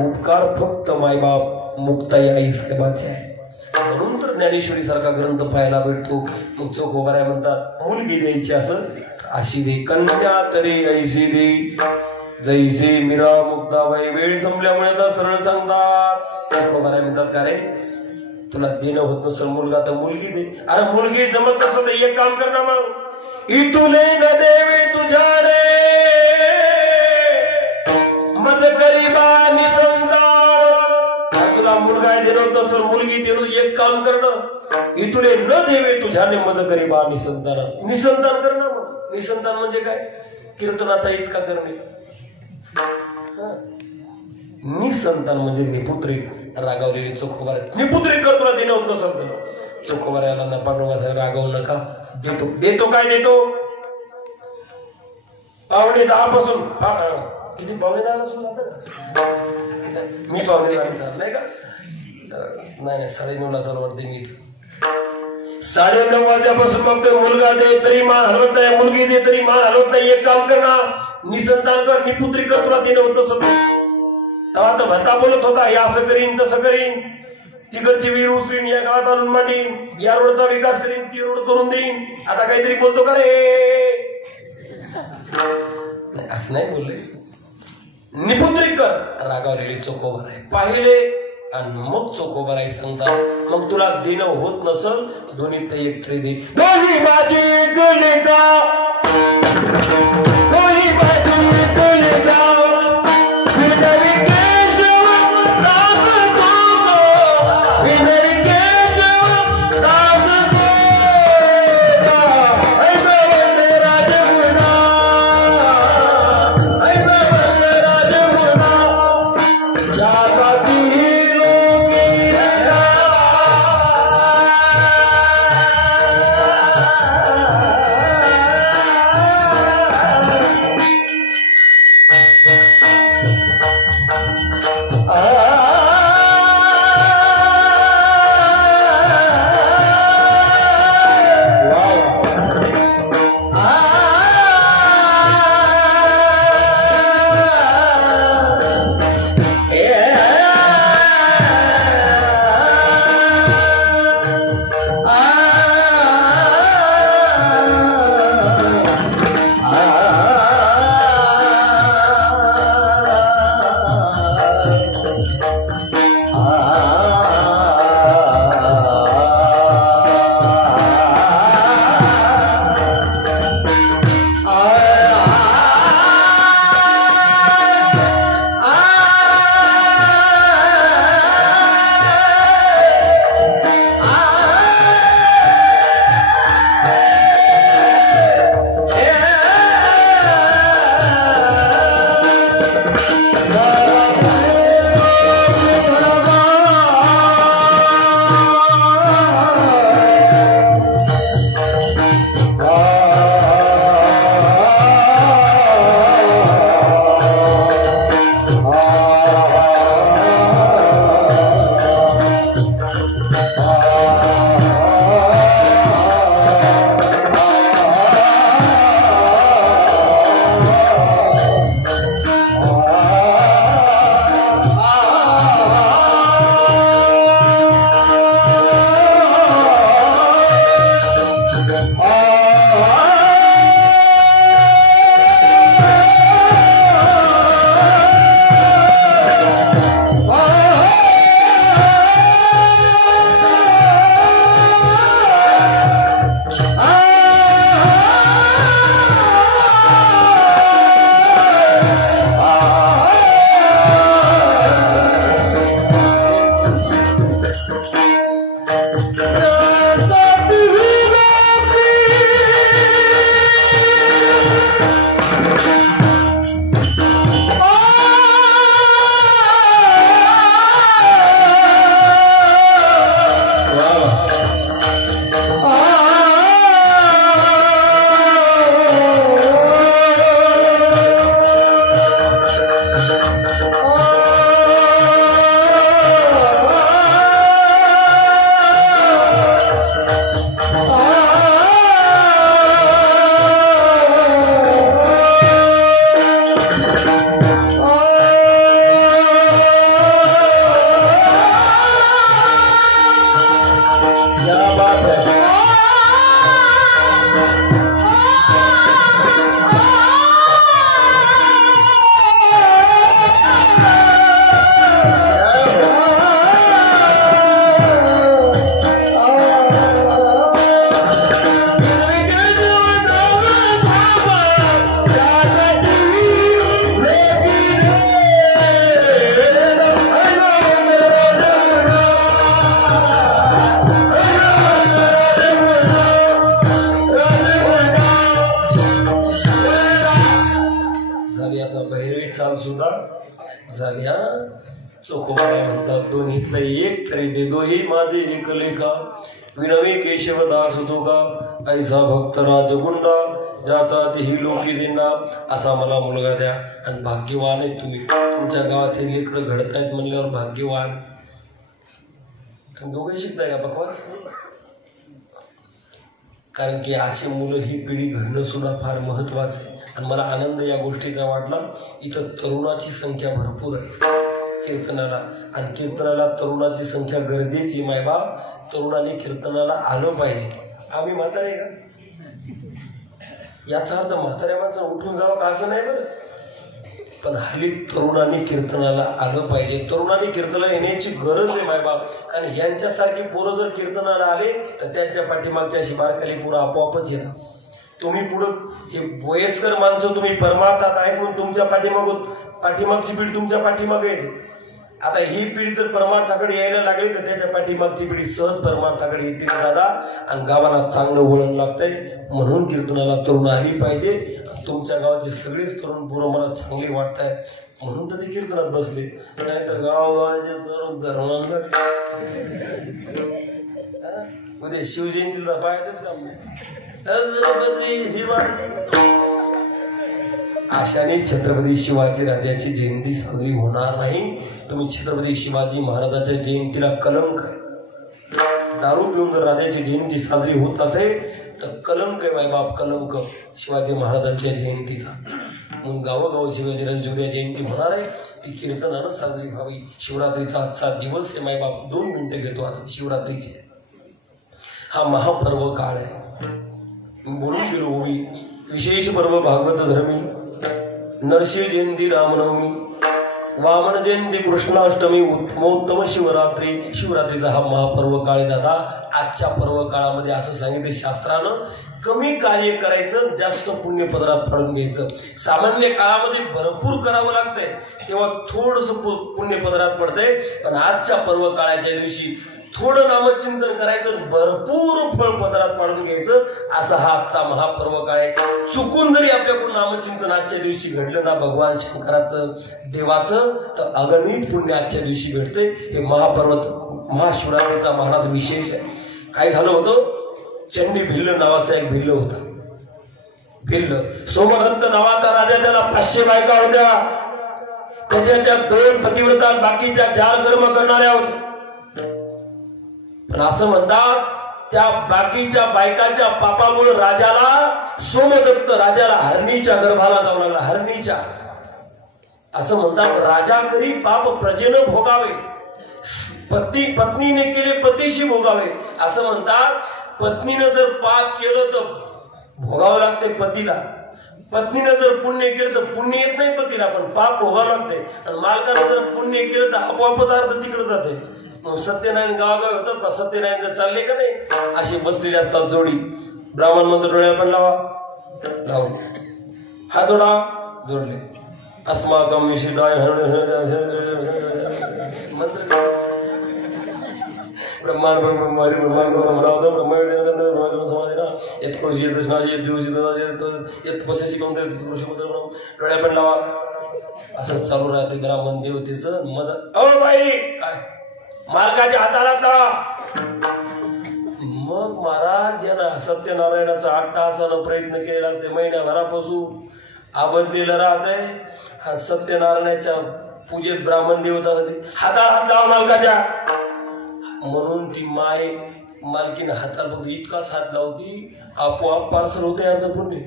उपकार फक्त मायबाप मुक्ताई आई साहेबाचे आहे. म्हणून तर ज्ञानेश्वरी सारखा ग्रंथ पाहायला भेटतो. मग चोखोबाराय म्हणतात मुलगी द्यायची असं अशी दे, कन्या तरी ऐशी दे, जैसे मीरा मुक्ताबाई. वेळ संपल्यामुळे तर सरळ सांगतात. चोखोबाराय म्हणतात का रे, तुला देणं होत नसेल मुलगा तर मुलगी दे. अरे मुलगी जमत नसत तर एक काम कर ना मग, इतुले न देवे तुझ्या रे मज गरीबा निसंतान. तुला मुलगा देणं होत नसेल, मुलगी देणं, एक काम करणं, इतुले न देवे तुझ्याने मज गरीबा निसंतान. निसंतान करणं. मग निसंतान म्हणजे काय? कीर्तनाचा इचका करणे. निसंतान म्हणजे निपुत्रिक. रागावलेली चोखोबाराय, निपुत्रिक कर, तुला देणं होत नसत तर. चोखोबारायला ना पांडुरंगाचा रागावू नका. देतो. देतो काय देतो? 9:45 पासून किती 9:45 मी 9:45 नाही का? नाही 9:30 चालू वाटते मी. 9:30 वाजल्यापासून मग मुलगा दे तरी मान हलवत नाही, मुलगी दे तरी मान हलवत नाही. एक काम कर ना, निसंतान कर, निपुत्रिक कर, तुला देणं होत नसत. तेव्हा तर भटका बोलत होता, हे असं करीन तसं करीन, तिकडची विहीर उचलीन, या गावात आणून मांडीन, या रोडचा विकास करीन, ती रोड करून देईन. आता काहीतरी बोलतो का रे? नाही, असं नाही बोलले. निपुत्रिक कर. रागावलेली चोखोबाराय पाहिले आणि मग चोखोबाराय सांगतात मग तुला देणं होत नसल, दोन्हीतलं एक तरी दे. दोन्ही बाजी गुले का, दोन्ही बाजी गुले का, आता भैरवी चाल सुद्धा झाली. हा चोखोबाई म्हणतात दोन्हीतलं एक तरी दे दो ही माझे एकले का विनवे केशवदास होतो का ऐसा भक्त राजगुंडा ज्याचा तेही लोकी दिंडा असा मला मुलगा द्या. आणि भाग्यवान आहे तुम्ही, तुमच्या गावात हे लेकरं घडतायत म्हणल्यावर भाग्यवान. तुम्ही दोघे शिकताय का बकवास? कारण की अशी मुलं ही पिढी घडणं सुद्धा फार महत्वाचं आहे. आणि मला आनंद या गोष्टीचा वाटला, इथं तरुणाची संख्या भरपूर आहे कीर्तनाला. आणि कीर्तनाला तरुणाची संख्या गरजेची. मायबाप तरुणाने कीर्तनाला आलं पाहिजे. आम्ही म्हातारे का? याचा अर्थ म्हाताऱ्या माणसं उठून जावं का असं नाही बरं, पण हल्ली तरुणांनी कीर्तनाला आलं पाहिजे. तरुणांनी कीर्तनाला येण्याची गरज आहे मायबाप. कारण यांच्यासारखी पोरं जर कीर्तनाला आले तर त्यांच्या पाठीमागच्या अशी बारकाली पोरं आपोआपच येतात. तुम्ही पुढं हे वयस्कर माणसं तुम्ही परमार्थात आहेत म्हणून तुमच्या पाठीमागची पिढी तुमच्या पाठीमागे येते. आता ही पिढी जर परमार्थाकडे यायला लागली तर त्याच्या पाठीमागची पिढी सहज परमार्थाकडे येतील दादा. आणि गावाला चांगलं वळण लागतंय म्हणून कीर्तनाला तरुण आली पाहिजे. तुमच्या गावाचे सगळेच तरुण पोरं मला चांगले वाटत आहेत म्हणून तर ते कीर्तनात बसले. नाही तर गावाचे तरुण धर्मांना उद्या शिवजयंतीचा पाहायचंच काम नाही. अशाने छत्रपती शिवाजी राजाची जयंती साजरी होणार नाही. तुम्ही छत्रपती शिवाजी महाराजांच्या जयंतीला कलंक आहे. दारू पिऊन जर राजाची जयंती साजरी होत असेल तर कलंक आहे मायबाप, कलंक शिवाजी महाराजांच्या जयंतीचा. म्हणून गावोगाव शिवाजी राजाची उद्या जयंती होणार आहे, ती कीर्तनानं साजरी व्हावी. शिवरात्रीचा आजचा दिवस आहे मायबाप. 2 मिनिटं घेतो आता शिवरात्रीचे. हा महापर्व काळ आहे. बोलून गेलो ओवी. विशेष पर्व भागवत धर्मी, नरसिंह जयंती रामनवमी, वामन जयंती कृष्णाष्टमी, उत्तमोत्तम शिवरात्री. शिवरात्रीचा हा महापर्व काळ दादा. आजच्या पर्व काळामध्ये असं सांगितलं शास्त्रानं, कमी कार्य करायचं, जास्त पुण्य पदरात पाडून घ्यायचं. सामान्य काळामध्ये भरपूर करावं लागतंय तेव्हा थोडस पुण्य पदरात पडतंय. पण आजच्या पर्व काळाच्या दिवशी थोडं नामचिंतन करायचं, भरपूर फळ पदरात पाडून घ्यायचं. असा हा आजचा महापर्व काळ आहे. चुकून जरी आपल्याकडून नामचिंतन आजच्या दिवशी घडलं ना भगवान शंकराचं देवाचं, तर अगणित पुण्य आजच्या दिवशी भेटते. हे महापर्वत महाशिवरात्रीचा महाराज विशेष आहे. काय झालं होतं, चंडी भिल्ल नावाचा एक भिल्ल होता. भिल्ल सोमदत्त नावाचा राजा, त्याला 500 बायका होत्या. त्याच्या त्या 2 पतिव्रता, बाकीच्या 4 कर्म करणाऱ्या होत्या. पण असं म्हणतात त्या बाकीच्या बायकाच्या पापामुळे राजाला, सोमदत्त राजाला हरणीच्या गर्भाला जाऊ लागला. हरणीच्या असं म्हणतात, राजा करी पाप प्रजेनं भोगावे, पत्नीने केले पतीशी भोगावे. असं म्हणतात, पत्नीनं जर पाप केलं तर भोगावं लागते पतीला. पत्नीनं जर पुण्य केलं तर पुण्य येत नाही पतीला, पण पाप भोगावं लागते. आणि मालकानं जर पुण्य केलं तर आपोआपच अर्थ तिकडे जाते. सत्यनारायण गावागाव होतात, सत्यनारायण जर चालले का नाही असे बसलेले असतात जोडी. ब्राह्मण मंत्र डोळ्या पण लावा, लावले. हात जोडा, जोडले. अस्माकम विशिष्टाय मंत्र ब्रह्मांड ब्रह्मांड ब्रह्मांड ब्रह्मांड डोळ्या पण लावा. असं चालू राहते ब्राह्मण देवतेचं मदत. ओ बाई काय मालकाच्या हाताला लावा. मग महाराज यांना सत्यनारायणाचा 8 तासानं प्रयत्न केलेला असते. महिन्याभरापासून आबदलेलं राहत आहे. हा सत्यनारायणाच्या पूजेत ब्राह्मण देवता होते. हाताला हात लावा मालकाच्या. म्हणून ती मालकीनं हाताला फक्त इतकाच हात लावती, आपोआप पार्सल होते अर्ध पुण्य.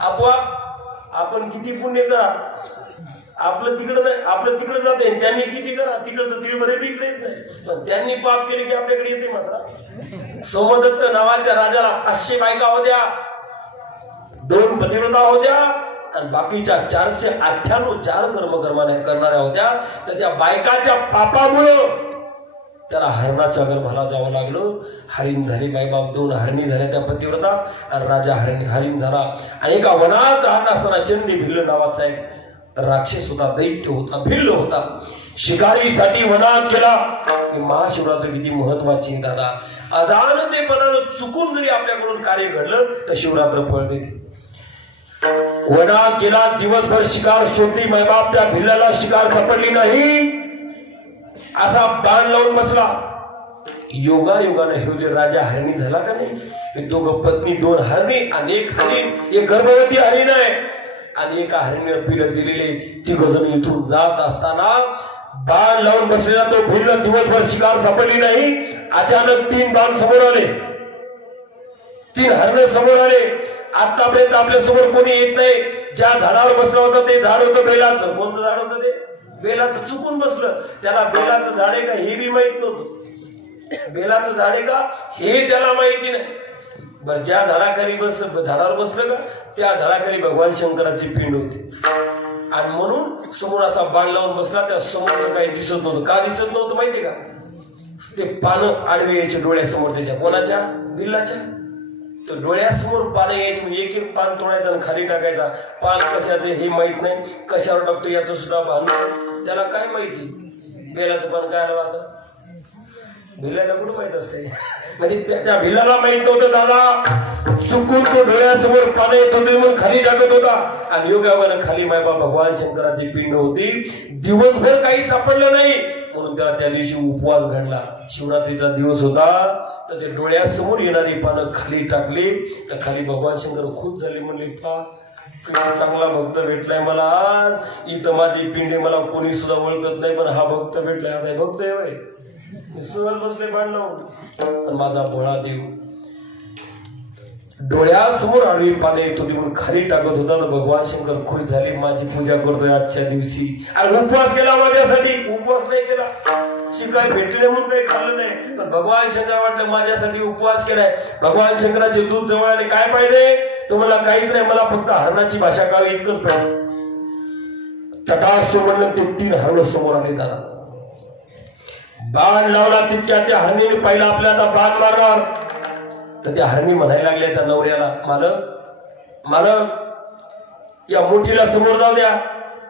आपोआप. आपण किती पुण्य करा, आपलं तिकडं नाही, आपलं तिकडे जाते. त्यांनी किती करा, तिकडचं तिळभरे बी इकडे येत नाही. पण त्यांनी पाप केले की आपल्याकडे येते. मात्र सोमदत्त नावाच्या राजाला 500 बायका होत्या, 2 पतिव्रता होत्या आणि बाकीच्या 498 कर्म करणाऱ्या होत्या. तर त्या बायकाच्या पापामुळं त्याला हरणाच्या गर्भाला जावं लागलं. हरिण झाली बाईबाप. 2 हरणी झाल्या त्या पतिव्रता आणि राजा हरिण झाला. आणि एका वनात राहत असताना चंडी भिल्ल नावाचा एक राक्षस होता, दैत्य होता, भिल्ल होता. शिकारीसाठी वनात गेला. महाशिवरात्री किती महत्वाची दादा. अजाणतेपणानं चुकून जरी आपल्याकडून कार्य घडलं तर शिवरात्र फळ देते. वनात गेला, दिवसभर शिकार शोधली, मायबाप त्या भिल्लाला शिकार सापडली नाही, असा बाण लावून बसला. योगायोगाने हे जो राजा हरणी झाला का नाही, हे दोघं पत्नी, दोन हरणी आणि एक हरीण, एक गर्भवती हरीण आहे आणि एका हरणीने पिलं दिलेले. तिघजण इथून जात असताना बाण लावून बसलेला तो भिल्ल, दिवसभर शिकार सापडली नाही. अचानक 3 बाण समोर आले, 3 हरण समोर आले. आतापर्यंत आपल्या समोर कोणी येत नाही. ज्या झाडावर बसलं होतं ते झाड होतं बेलाचं. कोणतं झाड होतं ते? बेलाचं. चुकून बसलं. त्याला बेलाचं झाड आहे का हे बी माहित नव्हतं. बेलाचं झाड आहे का हे त्याला माहिती नाही. बर, ज्या झाडाखाली झाडावर बसलं का त्या झाडाखाली भगवान शंकराची पिंड होती आणि म्हणून समोर असा बाण लावून बसला. त्या समोरचं काही दिसत नव्हतं. का दिसत नव्हतं माहितीये का? ते पानं आडवे यायचे डोळ्यासमोर त्याच्या. कोणाच्या? बिल्लाच्या. तो डोळ्यासमोर पानं यायचे म्हणजे एक एक पान तोडायचं आणि खाली टाकायचा. पान कशाचे हे माहित नाही, कशावर टाकतो याचं सुद्धा भान त्याला काय माहिती. बेलाचं पान काय राहतं भिल्लाला कुठं माहित असते. म्हणजे त्या भिल्लाला माहित नव्हतं दादा. चुकून तो डोळ्यासमोर पानं येत होते म्हणून खाली टाकत होता आणि योगायोगानं खाली मायबा भगवान शंकराची पिंड होती. दिवसभर काही सापडलं नाही म्हणून त्या दिवशी उपवास घडला. शिवरात्रीचा दिवस होता तर ते डोळ्यासमोर येणारी पानं खाली टाकली. तर खाली भगवान शंकर खुश झाले, म्हणले पा चांगला भक्त भेटलाय मला आज. इथं माझी पिंडे मला कोणी सुद्धा ओळखत नाही पण हा भक्त भेटलाय. आता भक्त आहे सहज बसले बाण लावून. पण माझा भोळा देव डोळ्यासमोर आडवी पाने येत होती म्हणून खाली टाकत होता. तर भगवान शंकर खुश झाले, माझी पूजा करतोय आजच्या दिवशी. आणि उपवास केला माझ्यासाठी. उपवास नाही केला, शिकाय भेटले म्हणून काही खाल्लं नाही, पण भगवान शंकर वाटलं माझ्यासाठी उपवास केलाय. भगवान शंकराचे दूध जवळ आले. काय पाहिजे तुम्हाला? काहीच नाही, मला फक्त हरणाची भाषा कळावी इतकंच पाहिजे. तथास्तु म्हणलं. ते 3 हरण समोर आले. दादा बाण लावला तितक्या त्या हरणीने पाहिला आपल्या आता बाण मारणार. तर त्या हरणी म्हणायला लागल्या त्या नवऱ्याला, मालक मालक या मोठीला समोर जाऊ द्या,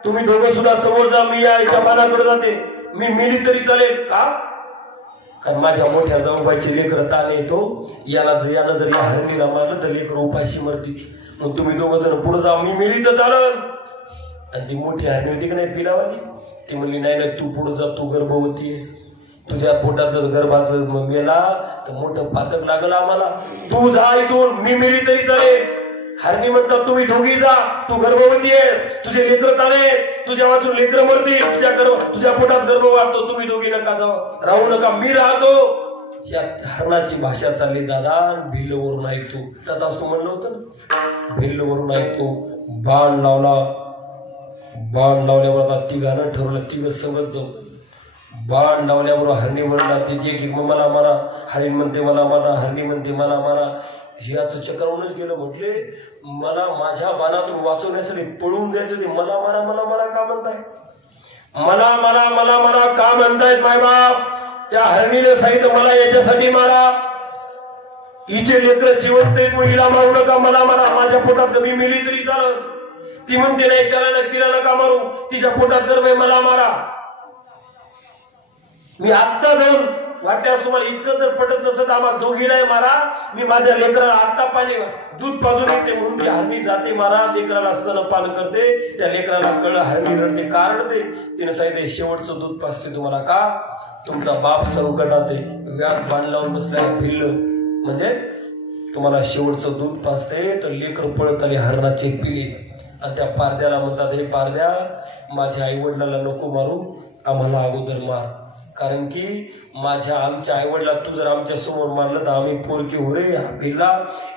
तुम्ही दोघं सुद्धा समोर जा, मी याच्या बाणाकडे जाते. मी मेली तरी चालेल का? कारण माझ्या मोठ्या जाऊबाईचे लेकर ताण येतो. यानं जर या हरणीला मारलं तर लेकर उपाशी मरतील. मग तुम्ही दोघं जण पुढे जा, मी मेली तर चालेल. आणि ती मोठी हरणी होती की नाही पिलावाली, ती म्हणली नाही नाही तू पुढे जा, तू गर्भवती आहेस, तुझ्या पोटातलं गर्भाचं मेला तर मोठं पातक लागलं आम्हाला, तू जा इथून, मी मेली तरी चालेल. हरणी म्हणतात तुम्ही दोघी जा, तू गर्भवती आहे, तुझे लेकर ताणे, तुझ्या वाचून लेकर मरतील, तुझ्या पोटात गर्भ वाढतो, तुम्ही दोघी नका जाऊ, राहू नका, मी राहतो. या हरणाची भाषा चालली दादा. भिल्लवरून ऐकतो. तथाच तू म्हणलं होतं ना, भिल्लवरून ऐकतो. बाण लावला. बाण लावल्यावर आता तिघानं ठरवलं तिघ संगत जाऊ. बाण लावल्यावर हरणी म्हणला ते मला मारा, हरिण म्हणते मला मारा, हरणी म्हणते मला मारा. याचं चक्रावूनच गेलं. म्हटले मला माझ्या बाणातून वाचवण्यासाठी पळून द्यायचं, ते मला मारा मला मारा का म्हणताय? मला मला मला मारा का म्हणतायत मायबाप? त्या हरणीने सांगितलं मला याच्यासाठी मारा, हिचे लेकर जिवंत आहेत म्हणून हिला मारू नका, मला मारा, माझ्या पोटात कमी मेली तरी चालत. ती म्हणते नाही त्याला तिला नका मारू, तिच्या पोटात गर्भ आहे, मला मारा. मी आत्ता जाऊन वाटल्यास तुम्हाला इतकं जर पटत नसत आम्हाला दोघीलाही मारा, मी माझ्या लेकराला आत्ता पाणी दूध पाजून येते म्हणून ती हरणी जाते मारा, लेकराला स्तनपान करते. त्या लेकराला कळलं हरणी रडते का रडते, तिने सांगितले शेवटचं दूध पाजते तुम्हाला का? तुमचा बाप संकटात आहे, व्यात बाण लावून बसलाय भिल्ल, म्हणजे तुम्हाला शेवटचं दूध पाजते. तर लेकर पळत आले हरणाचे पिले आणि त्या पारद्याला म्हणतात, हे पारद्या माझ्या आई वडिलाला नको मारू, आम्हाला अगोदर मार. कारण की आमच्या आईवडिला तू जर आमच्या समोर मारलं तर आम्ही पोरकी हो रे भिल्ला,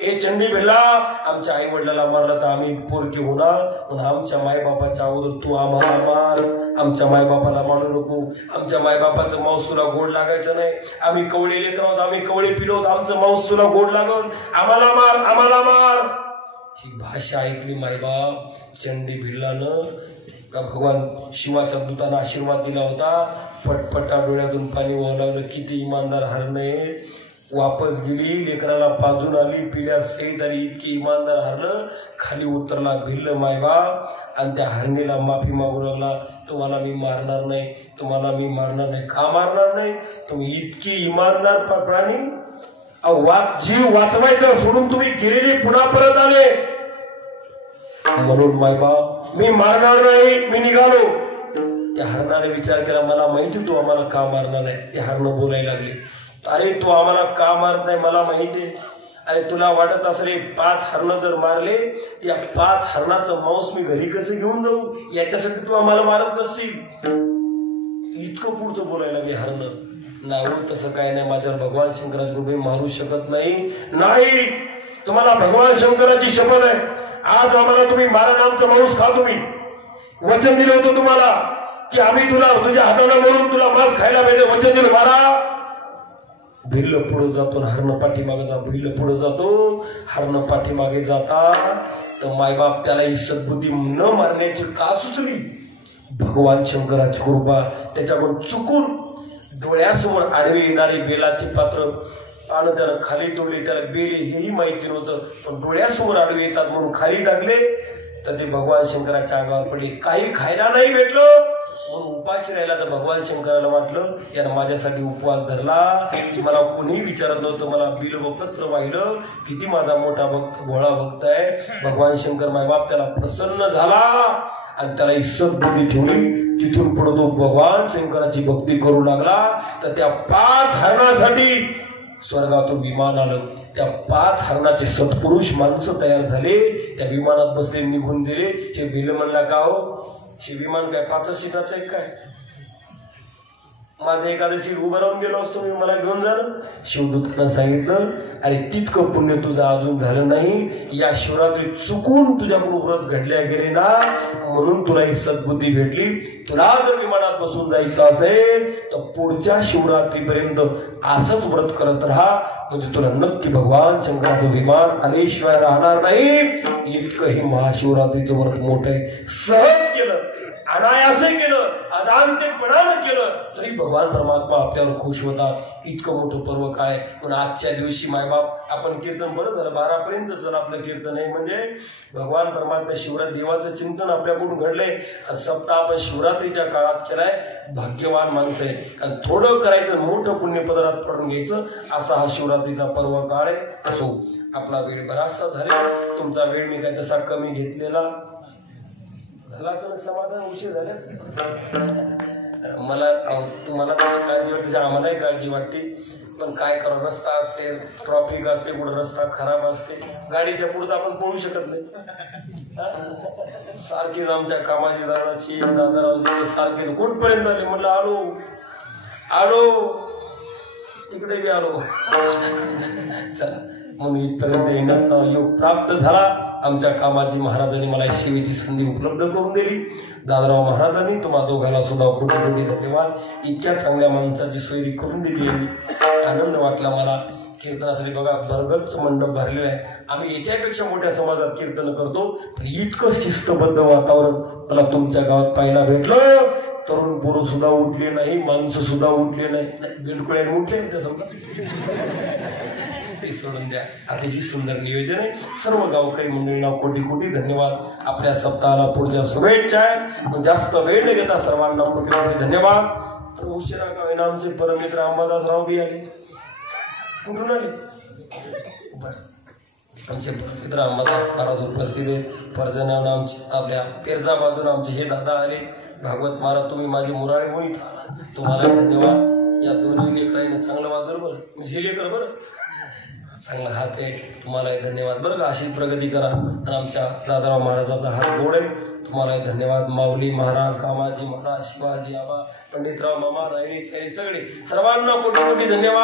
ए चंडी भिल्ला, आमच्या आई वडिलाला मारलं तर आम्ही पोरकी होणार, म्हणून आमच्या मायबापाच्या अगोदर तू आम्हाला मार, आमच्या मायबापाला मारू नको, आमच्या मायबापाचं मांस तुला गोड लागायचं नाही, आम्ही कवळे लेकर आहोत, आम्ही कवळे पिलो आहोत, आमचं मांस तुला गोड लागल, आम्हाला मार आम्हाला मार. ही भाषा ऐकली मायबाप चंडी भिल्लानं का भगवान शिवाच्या दूतानं आशीर्वाद दिला होता. पटपटा डोळ्यातून पाणी वाहू किती इमानदार हरणे. वापस गेली, लेकराला पाजून आली, पिल्या सहित आली, इतकी इमानदार हरलं. खाली उतरला भिल्ल मायबाप आणि त्या हरणीला माफी मागू लागला, तुम्हाला मी मारणार नाही, तुम्हाला मी मारणार नाही. का मारणार नाही? तुम्ही इतकी इमानदार प्राणी, जीव वाचवायचा सोडून तुम्ही गेलेली पुन्हा परत आले. म्हणून मायबाप मी मारणार नाही, मी निघालो. त्या हरणाने विचार केला, मला माहिती तू आम्हाला का मारणार नाही. ते हरण बोलायला लागले, अरे तू आम्हाला का मारत नाही मला माहिती आहे. अरे तुला वाटत असेल 5 हरण जर मारले, त्या 5 हरणाचं मांस मी घरी कसं घेऊन जाऊ, याच्यासाठी तू आम्हाला मारत नसशील. इतकं पुढचं बोलायला लागले हरण. नाही तसं काय नाही, माझ्यावर भगवान शंकराची कृपा मारू शकत नाही. तुम्हाला भगवान शंकराची शपथ आहे, आज आम्हाला तुम्ही मारा, आमचं मांस खा. तुम्ही वचन दिलं होतं तुम्हाला की आम्ही तुला तुझ्या हाताने मारून तुला मांस खायला पाहिजे, वचन दिलं मारा. भिल्ल पुढे जातो, हरण पाठीमागे जातो. भिल्ल पुढे जातो, हरण पाठीमागे जाता. तर मायबाप त्याला ही सद्बुद्धी न मारण्याची का सुचली. भगवान शंकराची कृपा. त्याच्याकडून चुकून डोळ्यासमोर आडवे येणारे बेलाचे पात्र पानं त्यानं खाली ठेवले. त्याला बेले हेही माहिती नव्हतं, पण डोळ्यासमोर आडवे येतात म्हणून खाली टाकले. तर ते भगवान शंकराच्या अंगावर पडले. काही खायला नाही भेटलं म्हणून उपाशी राहिला. तर भगवान शंकराला वाटलं यानं माझ्यासाठी उपवास धरला, की मला कोणी विचारत नव्हतं, मला बिल्वपत्र वाहिलं, किती माझा मोठा भक्त भोळा भक्त आहे. भगवान शंकर मायबाप त्याला प्रसन्न झाला आणि त्याला ही सद्बुद्धी ठेवली. तिथून पुढे तो भगवान शंकराची भक्ती करू लागला. तर त्या 5 हरणासाठी स्वर्गातून विमान आलं. त्या 5 हरणाचे सत्पुरुष माणसं तयार झाले. त्या विमानात बसले, निघून गेले. हे भिल्ल म्हणला, का हो हे विमान काय 5 सीटाचं आहे काय, माझं एखादं सीट उभं राहून गेलो असतो मी, मला घेऊन जा. शिवदूतानं सांगितलं, अरे तितकं पुण्य तुझं अजून झालं नाही. या शिवरात्रीत चुकून तुझ्याकडून व्रत घडल्या गेले ना, म्हणून तुला ही सद्बुद्धी भेटली. तुला जर विमानात बसून जायचं असेल तर पुढच्या शिवरात्रीपर्यंत असंच व्रत करत राहा, म्हणजे तुला नक्की भगवान शंकराचं विमान आल्याशिवाय राहणार नाही. इतकं हे महाशिवरात्रीचं व्रत मोठं आहे. सहज केलं, अनायासे केलं, अजाणतेपणानं केलं तरी भगवान परमात्मा आपल्यावर खुश होतात. इतकं मोठं पर्व काय. पण आजच्या दिवशी मायबाप आपण कीर्तन बरं झालं 12 पर्यंत जर आपलं कीर्तन आहे, म्हणजे भगवान परमात्मा शिवरात्र देवाचं चिंतन आपल्याकडून घडलंय. सप्ताह आपण शिवरात्रीच्या काळात केलाय. भाग्यवान माणसं आहे, कारण थोडं करायचं, मोठं पुण्य पदरात पडून घ्यायचं, असा हा शिवरात्रीचा पर्व काळ आहे. असो, आपला वेळ बराचसा झाला. तुमचा वेळ मी काय तसा कमी घेतलेला झाला असं समाधान. उशीर झाल्याच मला तुम्हाला तशी काळजी वाटते, आम्हालाही काळजी वाटते. पण काय करा, रस्ता असते, ट्रॉफिक असते, कुठं रस्ता खराब असते, गाडीच्या पुढे आपण पळू शकत नाही. सारखीच आमच्या कामाची दादाची दादारावची सारखीच कुठपर्यंत आले. म्हणलं आलो आलो, तिकडे बी आलो. चला, म्हणून इथपर्यंत येण्याचा योग प्राप्त झाला. आमच्या कामाजी महाराजांनी मला सेवेची संधी उपलब्ध करून दिली. दादाराव महाराजांनी तुम्हा दोघांना सुद्धा कोटी कोटी धन्यवाद. इतक्या चांगल्या माणसाची सोयरी करून दिली यांनी. आनंद वाटला मला. कीर्तनासाठी बघा भरगच्च मंडप भरलेला आहे. आम्ही याच्यापेक्षा मोठ्या समाजात कीर्तन करतो, पण इतकं शिस्तबद्ध वातावरण मला तुमच्या गावात पाहायला भेटलं. तरुण पोरं सुद्धा उठले नाही, माणसं सुद्धा उठले नाही, बिलकुल उठले ते समजा. ते सोडून द्या. अतिशय सुंदर नियोजन आहे. सर्व गावकरी मंडळींना कोटी कोटी धन्यवाद. आपल्या सप्ताहाला पुढच्या शुभेच्छा आहे. जास्त वेळ न घेता सर्वांना कोटी कोटी धन्यवाद. उशिरा का होईना आमचे परममित्र अंबादासराव बी आले. कुठून आले? बर, आमचे परममित्र अंबादास महाराज उपस्थित आहेत. परजणानं आमचे आपल्या पेरजाबादून आमचे हे दादा आले. भागवत महाराज तुम्ही माझी मुराळी होईत, तुम्हाला धन्यवाद. या दोन्ही लेकरांनी चांगलं वाजवलं बरं, म्हणजे हे लेकर बरं चांगला हात आहे. तुम्हालाही धन्यवाद बरं का. अशीच प्रगती करा. आणि आमच्या दादाराव महाराजाचा हात गोड आहे. तुम्हालाही धन्यवाद. माऊली महाराज, कामाजी महाराज, शिवाजी आबा, पंडितराव मामा, रायणी सगळे सर्वांना कोटी कोटी धन्यवाद.